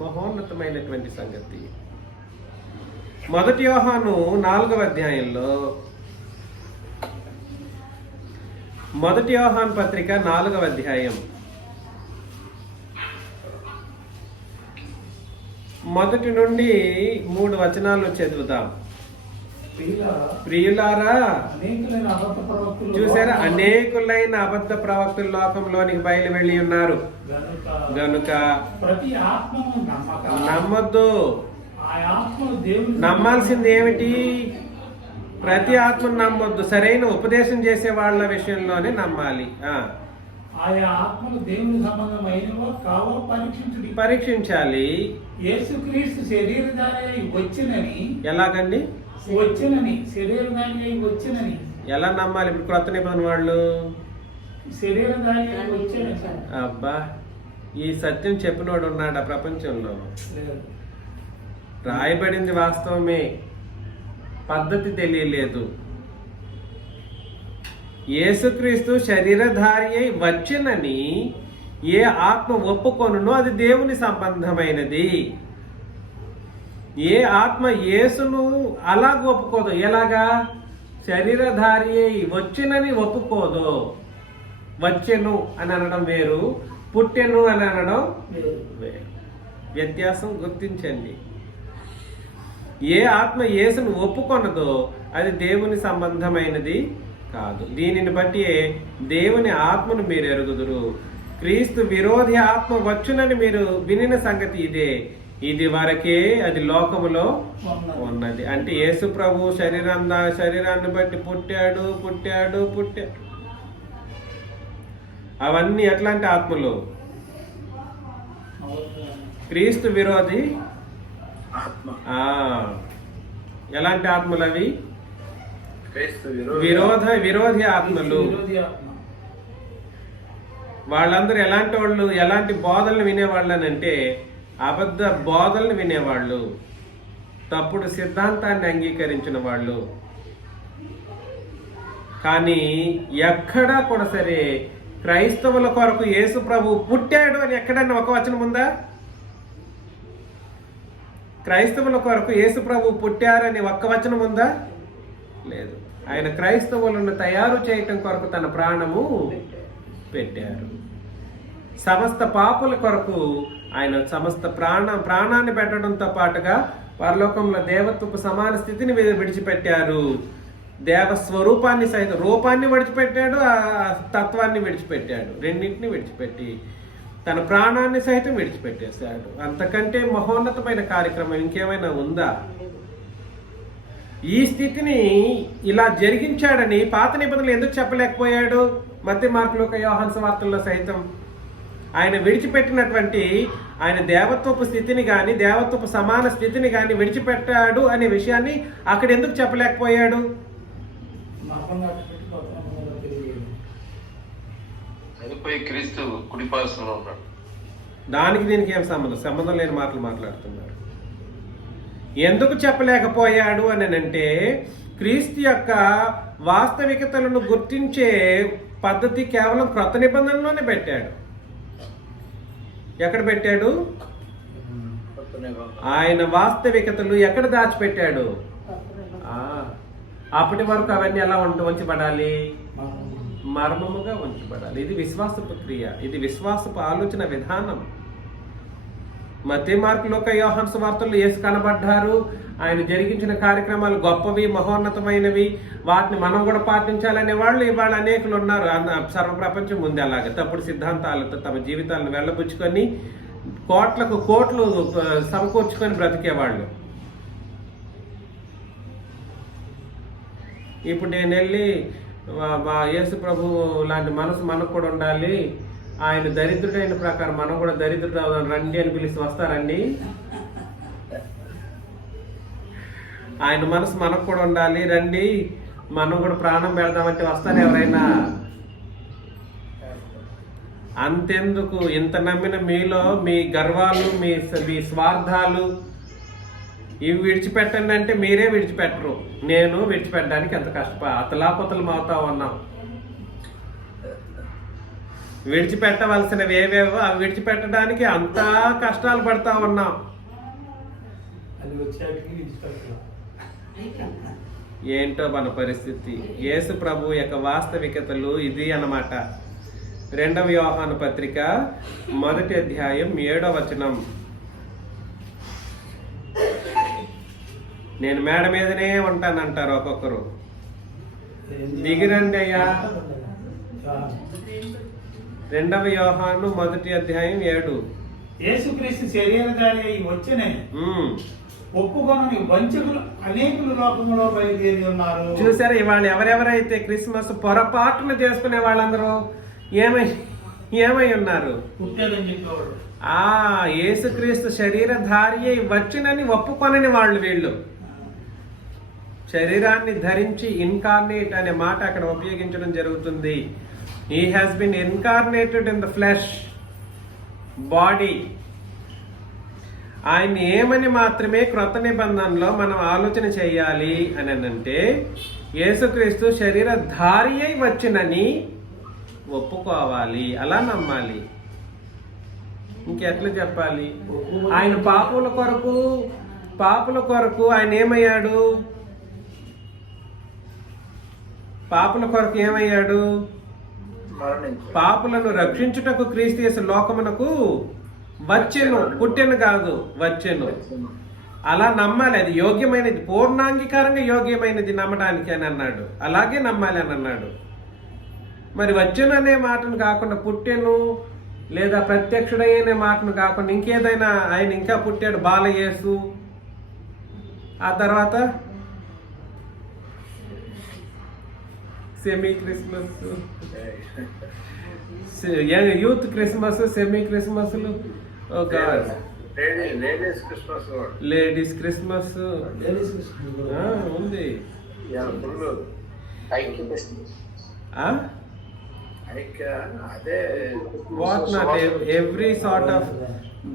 మహోన్నతమైనటువంటి సంగతి. 1 యోహాను 4వ అధ్యాయంలో, 1 యోహాను పత్రిక 4వ అధ్యాయం 1 నుండి 3 వచనాలు చదువుతాం. ప్రియులారా, చూసారా, అనేకులైన అబద్ధ ప్రవక్తులు లోకంలోనికి బయలు వెళ్ళి ఉన్నారు గనుక నమ్మొద్దు. నమ్మాల్సింది ఏమిటి? ప్రతి ఆత్మను నమ్మొద్దు, సరైన ఉపదేశం చేసే వాళ్ళ విషయంలోనే నమ్మాలి. ఆయా ఆత్మలు దేవుని సంబంధమైనవో కావో పరీక్షించాలి. యేసుక్రీస్తు శరీరధారి వచ్చినని. ఎలాగండి? వచ్చినని, శరీరధారి వచ్చినని ఎలా నమ్మాలి? ఇప్పుడు క్రొత్త నిబంధన వాళ్ళు శరీరధారి వచ్చినని. అబ్బా, ఈ సత్యం చెప్పినోడు ఉన్నాడు ఆ ప్రపంచంలో? రాయబడింది వాస్తవమే, పద్ధతి తెలియలేదు. యేసుక్రీస్తు శరీరధారి అయి వచ్చినని ఏ ఆత్మ ఒప్పుకొనునో అది దేవుని సంబంధమైనది. ఏ ఆత్మ యేసును అలాగ ఒప్పుకోదు. ఎలాగా? శరీరధారి అయి వచ్చినని ఒప్పుకోదు. వచ్చెను అని అనడం వేరు, పుట్టెను అని అనడం వేరు. వ్యత్యాసం గుర్తించండి. ఏ ఆత్మ యేసును ఒప్పుకొనదో అది దేవుని సంబంధమైనది కాదు. దీనిని బట్టి దేవుని ఆత్మను మీరు ఎరుగుదురు. క్రీస్తు విరోధి ఆత్మ వచ్చునని మీరు వినిన సంగతి ఇదే. ఇది వరకే అది లోకములో ఉన్నది. అంటే యేసు ప్రభు శరీరాన్ని బట్టి పుట్టాడు. అవన్నీ ఎట్లాంటి ఆత్మలు? క్రీస్తు విరోధి ఎలాంటి ఆత్మలు అవి? విరోధి ఆత్మలు. వాళ్ళందరూ ఎలాంటి వాళ్ళు? ఎలాంటి బోధనలు వినేవాళ్ళనంటే అబద్ధ బోధనలు వినేవాళ్ళు, తప్పుడు సిద్ధాంతాన్ని అంగీకరించిన వాళ్ళు. కానీ ఎక్కడా కూడా సరే క్రైస్తవుల కొరకు యేసు ప్రభు పుట్టాడు అని ఎక్కడన్నా ఒక వచనం ఉందా? క్రైస్తవుల కొరకు యేసు ప్రభు పుట్టారని ఒక్క వచనం ఉందా? లేదు. ఆయన క్రైస్తవులను తయారు చేయటం కొరకు తన ప్రాణము పెట్టారు. సమస్త పాపుల కొరకు ఆయన సమస్త ప్రాణాన్ని పెట్టడంతో పాటుగా పరలోకంలో దేవత్వపు సమాన స్థితిని విడిచిపెట్టారు. దేవ స్వరూపాన్ని సైతం, రూపాన్ని విడిచిపెట్టాడు, ఆ తత్వాన్ని విడిచిపెట్టాడు. రెండింటిని విడిచిపెట్టి తన ప్రాణాన్ని సైతం విడిచిపెట్టేశాడు. అంతకంటే మహోన్నతమైన కార్యక్రమం ఇంకేమైనా ఉందా? ఈ స్థితిని ఇలా జరిగించాడని పాత నిబంధనలు ఎందుకు చెప్పలేకపోయాడు? మత్తయి, మార్కు, లూకా, యోహాను సువార్తల్లో సైతం ఆయన విడిచిపెట్టినటువంటి ఆయన దేవత్వపు స్థితిని కానీ దేవత్వపు సమాన స్థితిని కానీ విడిచిపెట్టాడు అనే విషయాన్ని అక్కడ ఎందుకు చెప్పలేకపోయాడు? దానికి దీనికి ఏం సంబంధం లేని మాటలు మాట్లాడుతున్నారు. ఎందుకు చెప్పలేకపోయాడు అని అంటే క్రీస్తు యొక్క వాస్తవికతలను గుర్తించే పద్ధతి కేవలం క్రొత్త నిబంధనలోనే పెట్టాడు. ఎక్కడ పెట్టాడు? ఆయన వాస్తవికతలు ఎక్కడ దాచిపెట్టాడు? అప్పటి వరకు అవన్నీ ఎలా ఉంచబడాలి? మర్మముగా ఉంచబడాలి. ఇది విశ్వాసపు క్రియ, ఇది విశ్వాసపు ఆలోచన విధానం. మత్తయి, మార్కు, లూకా, యోహాను సువార్తల్లో యేసు కనబడ్డారు. ఆయన జరిగించిన కార్యక్రమాలు గొప్పవి, మహోన్నతమైనవి, వాటిని మనం కూడా పాటించాలనే వాళ్ళు ఇవాళ అనేకులు ఉన్నారు. సర్వ ప్రపంచం ఉంది అలాగే తప్పుడు సిద్ధాంతాలతో తమ జీవితాలను వెళ్ళబుచ్చుకొని కోట్లకు కోట్లు సమకూర్చుకొని బ్రతికేవాళ్ళు. ఇప్పుడు నేను వెళ్ళి యేసు ప్రభు లాంటి మనసు మనకు కూడా ఉండాలి, ఆయన దరిద్రుడైన ప్రకారం మనం కూడా దరిద్రుడు రండి అని పిలిచి వస్తారండి? ఆయన మనసు మనకు కూడా ఉండాలి, రండి మనం కూడా ప్రాణం పెడదామంటే వస్తారు ఎవరైనా? అంతెందుకు, ఇంత నమ్మిన మీలో మీ గర్వాలు, మీ స్వార్థాలు ఇవి విడిచిపెట్టండి అంటే మీరే విడిచిపెట్టరు. నేను విడిచిపెట్టడానికి ఎంత అతలాపతలం అవుతా ఉన్నాం. విడిచిపెట్టవలసినవి ఏవేవో అవి విడిచిపెట్టడానికి అంతా కష్టాలు పడతా ఉన్నాం. ఏంటో మన పరిస్థితి. యేసు ప్రభు యొక్క వాస్తవికతలు ఇది అన్నమాట. 2వ యోహాను పత్రిక 1వ అధ్యాయం 7వ వచనం. నేను మేడ మీదనే ఉంటానంటారు ఒక్కొక్కరు. దిగిరండి అయ్యా. 2వ యోహాను 1వ అధ్యాయం 7. యేసుక్రీస్తు శరీరధారి అయి వచ్చెనని ఒప్పుకొనని వంచకులు అనేకులు లోకంలో బయలుదేరి ఉన్నారు. చూసారా, ఇవాళ ఎవరెవరైతే క్రిస్మస్ పొరపాటున చేసుకునే వాళ్ళందరూ ఏమై ఏమై ఉన్నారు? పుట్టేదని చెప్పేవాడు. యేసుక్రీస్తు శరీరధారి అయి వచ్చినని ఒప్పుకొనని వాళ్ళు వీళ్ళు. శరీరాన్ని ధరించి ఇన్కార్నేట్ అనే మాట అక్కడ ఉపయోగించడం జరుగుతుంది. He has been incarnated in the flesh body. ఆయన ఏమని మాత్రమే క్రొత్త నిబంధనలో మనం ఆలోచన చేయాలి అని అంటే, యేసుక్రీస్తు శరీరధారి అయి వచ్చినని ఒప్పుకోవాలి, అలా నమ్మాలి. ఇంకెట్లా చెప్పాలి? ఆయన పాపుల కొరకు ఆయన ఏమయ్యాడు? పాపుల కొరకు ఏమయ్యాడు? పాపులను రక్షించుటకు క్రీస్తు యేసు లోకమునకు వచ్చెను, పుట్టెను కాదు, వచ్చెను. అలా నమ్మాలి. అది యోగ్యమైనది, పూర్ణాంగీకారంగా యోగ్యమైనది నమ్మడానికి అని అన్నాడు. అలాగే నమ్మాలి అని అన్నాడు. మరి వచ్చెను అనే మాటను కాకుండా పుట్టెను లేదా ప్రత్యక్షుడైన మాటను కాకుండా ఇంకేదైనా ఆయన ఇంకా పుట్టాడు, బాలయేసు. ఆ తర్వాత semi Christmas, youth Christmas, semi క్రిస్మస్లు, లేడీస్ క్రిస్మస్ ఉంది. What not every sort of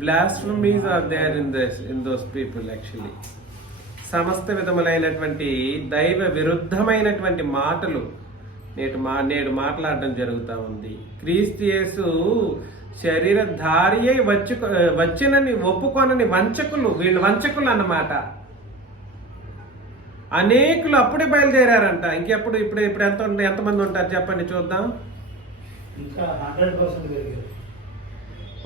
blasphemies are there in those people actually. సమస్త విధములైనటువంటి దైవ విరుద్ధమైనటువంటి మాటలు నేడు మాట్లాడడం జరుగుతూ ఉంది. క్రీస్తు యేసు శరీరధారి అయి వచ్చినని ఒప్పుకొనని వంచకులు, వీళ్ళు వంచకులు అన్నమాట. అనేకులు అప్పుడే బయలుదేరారంట. ఇంకెప్పుడు ఇప్పుడు ఎంతమంది ఉంటారు చెప్పండి చూద్దాం.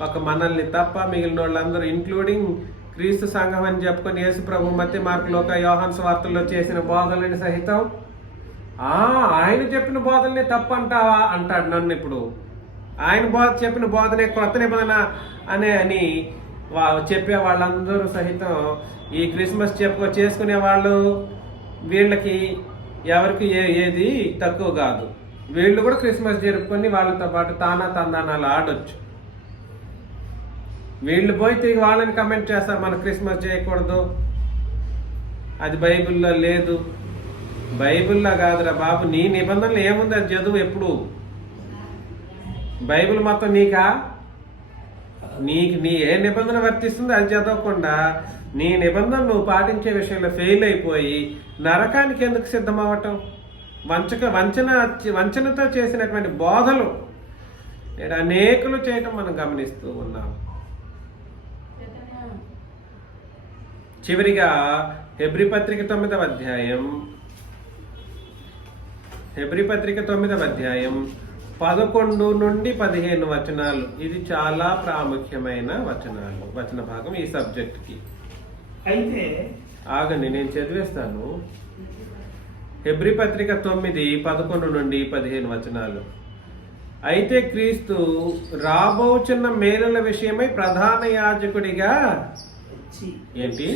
ఒక మనల్ని తప్ప మిగిలిన వాళ్ళందరూ, ఇంక్లూడింగ్ క్రీస్తు సంఘం అని చెప్పుకొని యేసు ప్రభు మత్తయి, మార్కు, లూకా, యోహాను సువార్తల్లో చేసిన బోధనని సహితం ఆయన చెప్పిన బోధనని తప్పు అంటావా అంటాడు నన్ను. ఇప్పుడు ఆయన చెప్పిన బోధనే క్రొత్త నిబంధన అని చెప్పే వాళ్ళందరూ సహితం ఈ క్రిస్మస్ చేసుకునే వాళ్ళు, వీళ్ళకి ఎవరికి ఏది తక్కువ కాదు. వీళ్ళు కూడా క్రిస్మస్ జరుపుకొని వాళ్ళతో పాటు తందానాలు ఆడొచ్చు. వీళ్ళు పోయి తిరిగి వాళ్ళని కమెంట్ చేస్తారు, మన క్రిస్మస్ చేయకూడదు, అది బైబిల్లో లేదు. బైబిల్లో కాదురా బాబు, నీ నిబంధనలు ఏముంది అది చదువు. ఎప్పుడు బైబిల్ మొత్తం నీకు నీ ఏ నిబంధన వర్తిస్తుందో అది చదవకుండా నీ నిబంధన నువ్వు పాటించే విషయంలో ఫెయిల్ అయిపోయి నరకానికి ఎందుకు సిద్ధమవ్వటం? వంచనతో చేసినటువంటి బోధలు నేడు అనేకులు చేయటం మనం గమనిస్తూ ఉన్నాం. చివరిగా హెబ్రీ పత్రిక 9వ అధ్యాయం 11 నుండి 15 వచనాలు. ఇది చాలా ప్రాముఖ్యమైన వచన భాగం ఈ సబ్జెక్ట్ కి. అయితే ఆగండి, నేను చదివేస్తాను. హెబ్రీ పత్రిక 9, 11 నుండి 15 వచనాలు. అయితే క్రీస్తు రాబోచున్న మేలుల విషయమై ప్రధాన యాజకుడిగా ఏంటి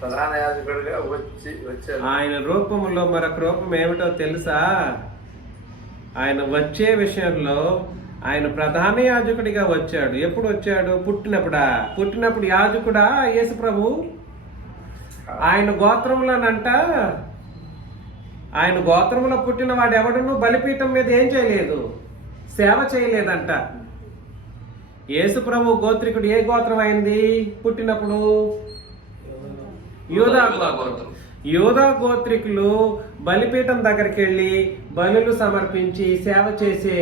ప్రధాన యాజకుడిగా వచ్చాడు. ఆయన రూపంలో మరొక రూపం ఏమిటో తెలుసా? ఆయన వచ్చే విషయంలో ఆయన ప్రధాన యాజకుడిగా వచ్చాడు. ఎప్పుడు వచ్చాడు? పుట్టినప్పుడు యాజకుడా యేసు ప్రభు? ఆయన గోత్రంలోనంట, ఆయన గోత్రంలో పుట్టిన వాడు ఎవడును బలిపీఠం మీద ఏం చేయలేదు, సేవ చేయలేదంట. యేసు ప్రభు గోత్రికుడు ఏ గోత్రం అయింది పుట్టినప్పుడు? యూదా గోత్రం. యూదా గోత్రికులు బలిపీఠం దగ్గరికి వెళ్ళి బలులు సమర్పించి సేవ చేసే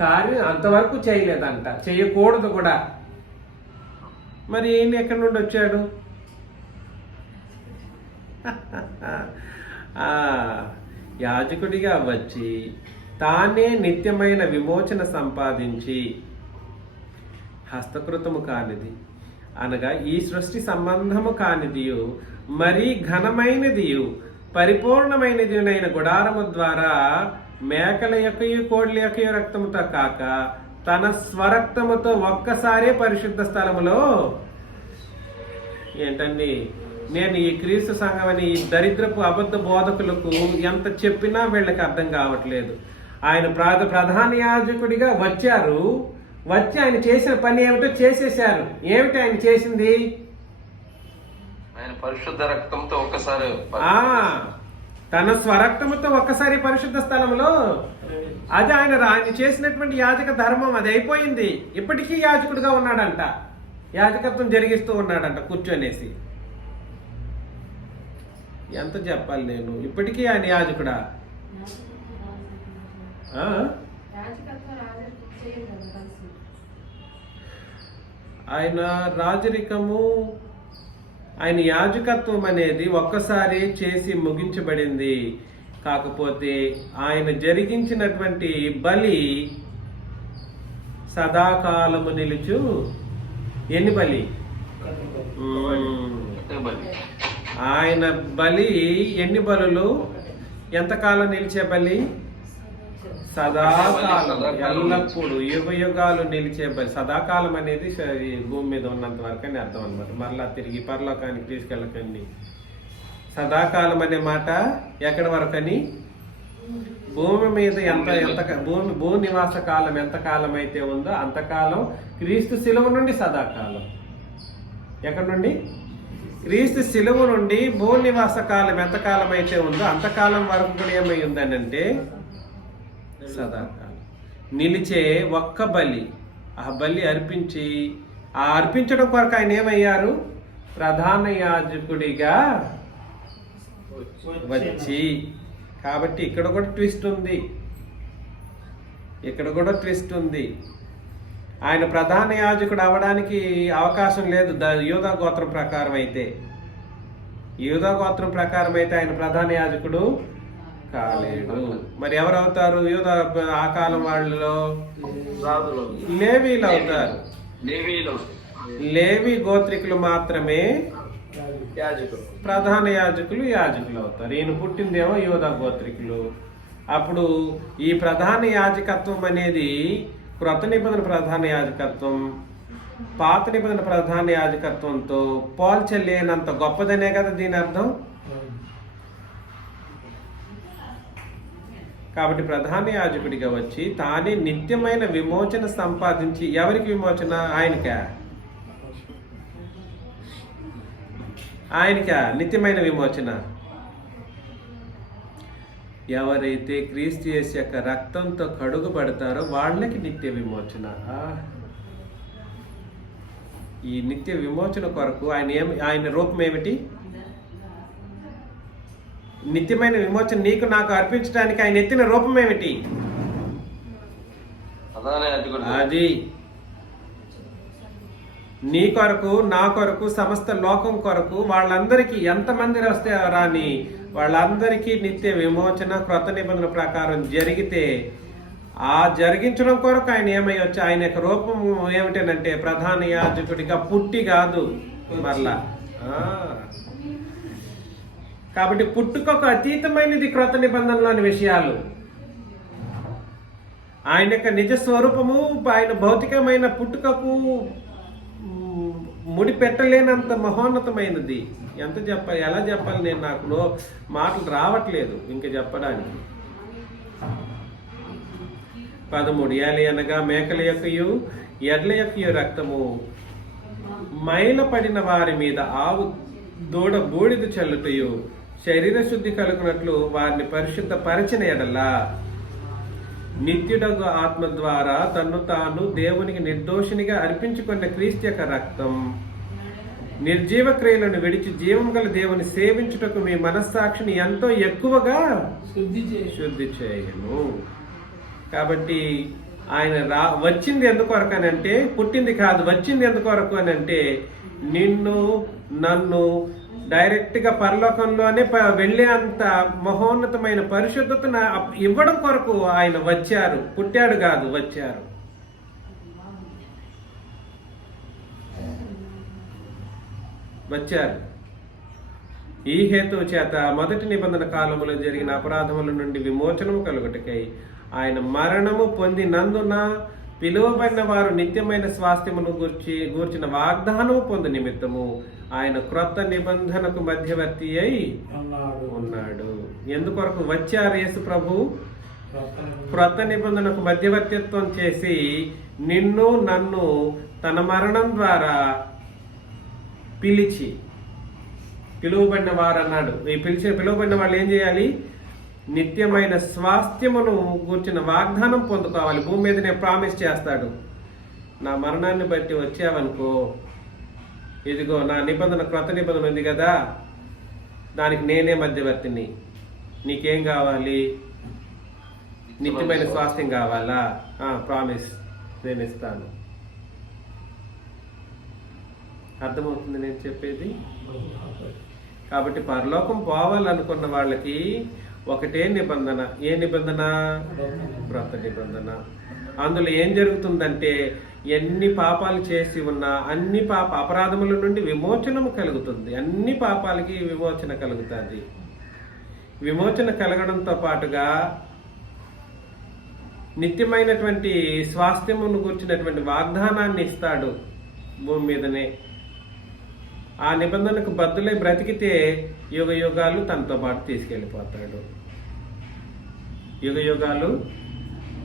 కార్యం అంతవరకు చేయలేదంట, చేయకూడదు కూడా. మరి ఈయన ఎక్కడి నుండి వచ్చాడు? యాజకుడిగా వచ్చి తానే నిత్యమైన విమోచన సంపాదించి హస్తకృతము కానిది అనగా ఈ సృష్టి సంబంధము కానిదియు మరీ ఘనమైనదియు పరిపూర్ణమైనదినైన గుడారము ద్వారా మేకల యొక్కయు కోడ్ల యొక్కయు రక్తముతో కాక తన స్వరక్తముతో ఒక్కసారే పరిశుద్ధ స్థలములో ఏంటండి, నేను ఈ క్రీస్తు సంఘం అని ఈ దరిద్రపు అబద్ధ బోధకులకు ఎంత చెప్పినా వీళ్ళకి అర్థం కావట్లేదు. ఆయన ప్రధాన యాజకుడిగా వచ్చారు, వచ్చి ఆయన చేసిన పని ఏమిటో చేసేశారు. ఏమిటి ఆయన చేసింది? ఆయన పరిశుద్ధ రక్తంతో ఒక్కసారి తన స్వరక్తముతో ఒక్కసారి పరిశుద్ధ స్థలంలో, అది ఆయన చేసినటువంటి యాజక ధర్మం, అది అయిపోయింది. ఇప్పటికీ యాజకుడిగా ఉన్నాడంట, యాజకత్వం జరిగిస్తూ ఉన్నాడంట కూర్చొనేసి. ఎంత చెప్పాలి నేను, ఇప్పటికీ ఆయన యాజకుడా? ఆయన రాజరికము, ఆయన యాజకత్వం అనేది ఒక్కసారి చేసి ముగించబడింది. కాకపోతే ఆయన జరిగించినటువంటి బలి సదాకాలము నిలుచు. ఎన్ని బలి? ఆయన బలి ఎన్ని బలులు? ఎంతకాలం నిలిచే బలి? సదాకాలం, ఎల్లప్పుడు యుగాలు నిలిచే బలి. సదాకాలం అనేది భూమి మీద ఉన్నంత వరకు అని అర్థం అనమాట. మరలా తిరిగి పరలోకానికి తీసుకెళ్ళకండి. సదాకాలం అనే మాట ఎక్కడి వరకు అని? భూమి మీద భూ నివాస కాలం ఎంతకాలం అయితే ఉందో అంతకాలం. క్రీస్తు శిలువ నుండి సదాకాలం. ఎక్కడి నుండి? క్రీస్తు శిలువ నుండి భూ నివాస కాలం ఎంతకాలం అయితే ఉందో అంతకాలం వరకు కూడా ఏమై ఉందని అంటే సదాకాలం నిలిచే ఒక్క బలి. ఆ బలి అర్పించి, ఆ అర్పించడం కొరకు ఆయన ఏమయ్యారు? ప్రధాన యాజకుడిగా వచ్చి. కాబట్టి ఇక్కడ కూడా ట్విస్ట్ ఉంది, ఇక్కడ కూడా ట్విస్ట్ ఉంది. ఆయన ప్రధాన యాజకుడు అవడానికి అవకాశం లేదు యూదా గోత్రం ప్రకారం అయితే. యూదా గోత్రం ప్రకారం అయితే ఆయన ప్రధాన యాజకుడు కాలేడు. మరి ఎవరు అవుతారు? యూదా ఆ కాలం వాళ్ళలో లేవీలు అవుతారు. లేవి గోత్రికులు మాత్రమే ప్రధాన యాజకులు అవుతారు. ఈయన పుట్టిందేమో యూదా గోత్రికులు. అప్పుడు ఈ ప్రధాన యాజకత్వం అనేది క్రొత్త నిబంధన ప్రధాన యాజకత్వం పాత నిబంధన ప్రధాన యాజకత్వంతో పోల్చలేనంత గొప్పదనే కదా దీని అర్థం. కాబట్టి ప్రధాన యాజకుడిగా వచ్చి తానే నిత్యమైన విమోచన సంపాదించి, ఎవరికి విమోచన? ఆయనకా నిత్యమైన విమోచన. ఎవరైతే క్రీస్తు యేసు యొక్క రక్తంతో కడుగుబడతారో వాళ్ళకి నిత్య విమోచన. ఈ నిత్య విమోచన కొరకు ఆయన రూపం ఏమిటి? నిత్యమైన విమోచన నీకు నాకు అర్పించడానికి ఆయన ఎత్తిన రూపం ఏమిటి? అది నీ కొరకు, నా కొరకు, సమస్త లోకం కొరకు, వాళ్ళందరికీ ఎంతమంది వస్తే రాని వాళ్ళందరికీ నిత్య విమోచన క్రొత్త నిబంధన ప్రకారం జరిగితే, ఆ జరిగించడం కొరకు ఆయన ఏమై వచ్చి ఆయన యొక్క రూపం ఏమిటనంటే ప్రధాన యాజకుడిగా పుట్టి కాదు మరలా. కాబట్టి పుట్టుకకు అతీతమైనది క్రొత్త నిబంధనలోని విషయాలు. ఆయన యొక్క నిజ స్వరూపము ఆయన భౌతికమైన పుట్టుకకు ముడి పెట్టలేనంత మహోన్నతమైనది. ఎలా చెప్పాలి నేను, నాకు మాటలు రావట్లేదు ఇంకా చెప్పడానికి. 13 ఏలి అనగా మేకల యొక్కయు ఎడ్ల యొక్కయు రక్తము మైలపడిన వారి మీద ఆవు దూడ బూడిద చల్లుటయు శరీర శుద్ధి కలుగునట్లు వారిని పరిశుద్ధ పరిచిన ఎడలా నిత్యుడగు ఆత్మ ద్వారా తన్ను తాను దేవునికి నిర్దోషినిగా అర్పించుకున్న క్రీస్తు యొక్క రక్తం నిర్జీవ క్రియలను విడిచి జీవం గల దేవుని సేవించుటకు మీ మనస్సాక్షిని ఎంతో ఎక్కువగా శుద్ధి చేయను. కాబట్టి ఆయన వచ్చింది ఎందుకొరకు అని అంటే, పుట్టింది కాదు, వచ్చింది ఎందుకొరకు అని అంటే, నిన్ను నన్ను డైరెక్ట్ గా పరలోకంలోనే వెళ్లే అంత మహోన్నతమైన పరిశుద్ధతను ఇవ్వడం కొరకు ఆయన వచ్చారు. పుట్టాడు కాదు, వచ్చారు. ఈ హేతువు చేత మొదటి నిబంధన కాలములో జరిగిన అపరాధముల నుండి విమోచనము కలుగుటకై ఆయన మరణము పొందినందున పిలువబడిన వారు నిత్యమైన స్వాస్థ్యమును గూర్చిన వాగ్దానము పొందు నిమిత్తము ఆయన క్రొత్త నిబంధనకు మధ్యవర్తి అయి ఉన్నాడు. ఎందుకొరకు వచ్చారు యేసు ప్రభు? క్రొత్త నిబంధనకు మధ్యవర్తిత్వం చేసి నిన్ను నన్ను తన మరణం ద్వారా పిలువబడిన వారు అన్నాడు. ఈ పిలువబడిన వాళ్ళు ఏం చేయాలి? నిత్యమైన స్వాస్థ్యమును గూర్చిన వాగ్దానం పొందుకోవాలి. భూమి మీదనే ప్రామిస్ చేస్తాడు. నా మరణాన్ని బట్టి వచ్చావనుకో, ఇదిగో నా నిబంధన, క్రొత్త నిబంధన ఉంది కదా, దానికి నేనే మధ్యవర్తిని. నీకేం కావాలి? నిత్యమైన స్వాస్థ్యం కావాలా? ప్రామిస్ నేను ఇస్తాను. అర్థమవుతుంది నేను చెప్పేది? కాబట్టి పరలోకం పోవాలనుకున్న వాళ్ళకి ఒకటే నిబంధన. ఏ నిబంధన? క్రొత్త నిబంధన. అందులో ఏం జరుగుతుందంటే ఎన్ని పాపాలు చేసి ఉన్నా అన్ని అపరాధముల నుండి విమోచనము కలుగుతుంది. అన్ని పాపాలకి విమోచన కలుగుతుంది. విమోచన కలగడంతో పాటుగా నిత్యమైనటువంటి స్వాస్థ్యమును కూర్చున్నటువంటి వాగ్దానాన్ని ఇస్తాడు భూమి మీదనే. ఆ నిబంధనకు బద్దులై బ్రతికితే యుగ యుగాలు తనతో పాటు తీసుకెళ్ళిపోతాడు. యుగ యుగాలు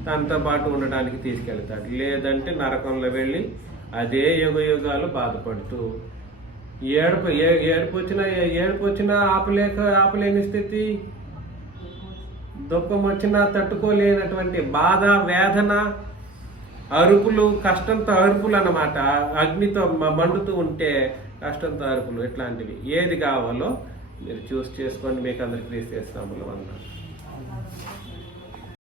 తనతో పాటు ఉండడానికి తీసుకెళ్తాడు. లేదంటే నరకంలో వెళ్ళి అదే యుగ యుగాలు బాధపడుతూ ఏడుపు వచ్చినా ఆపలేని స్థితి, దుఃఖం వచ్చినా తట్టుకోలేనటువంటి బాధ, వేదన, అరుపులు, కష్టంతో అరుపులు అన్నమాట. అగ్నితో మండుతూ ఉంటే కష్టంతో అరుపులు, ఇట్లాంటివి. ఏది కావాలో మీరు చూస్ చేసుకోండి. మీకు అందరికీ క్రీస్తు యేసు నామములో వందనాలు.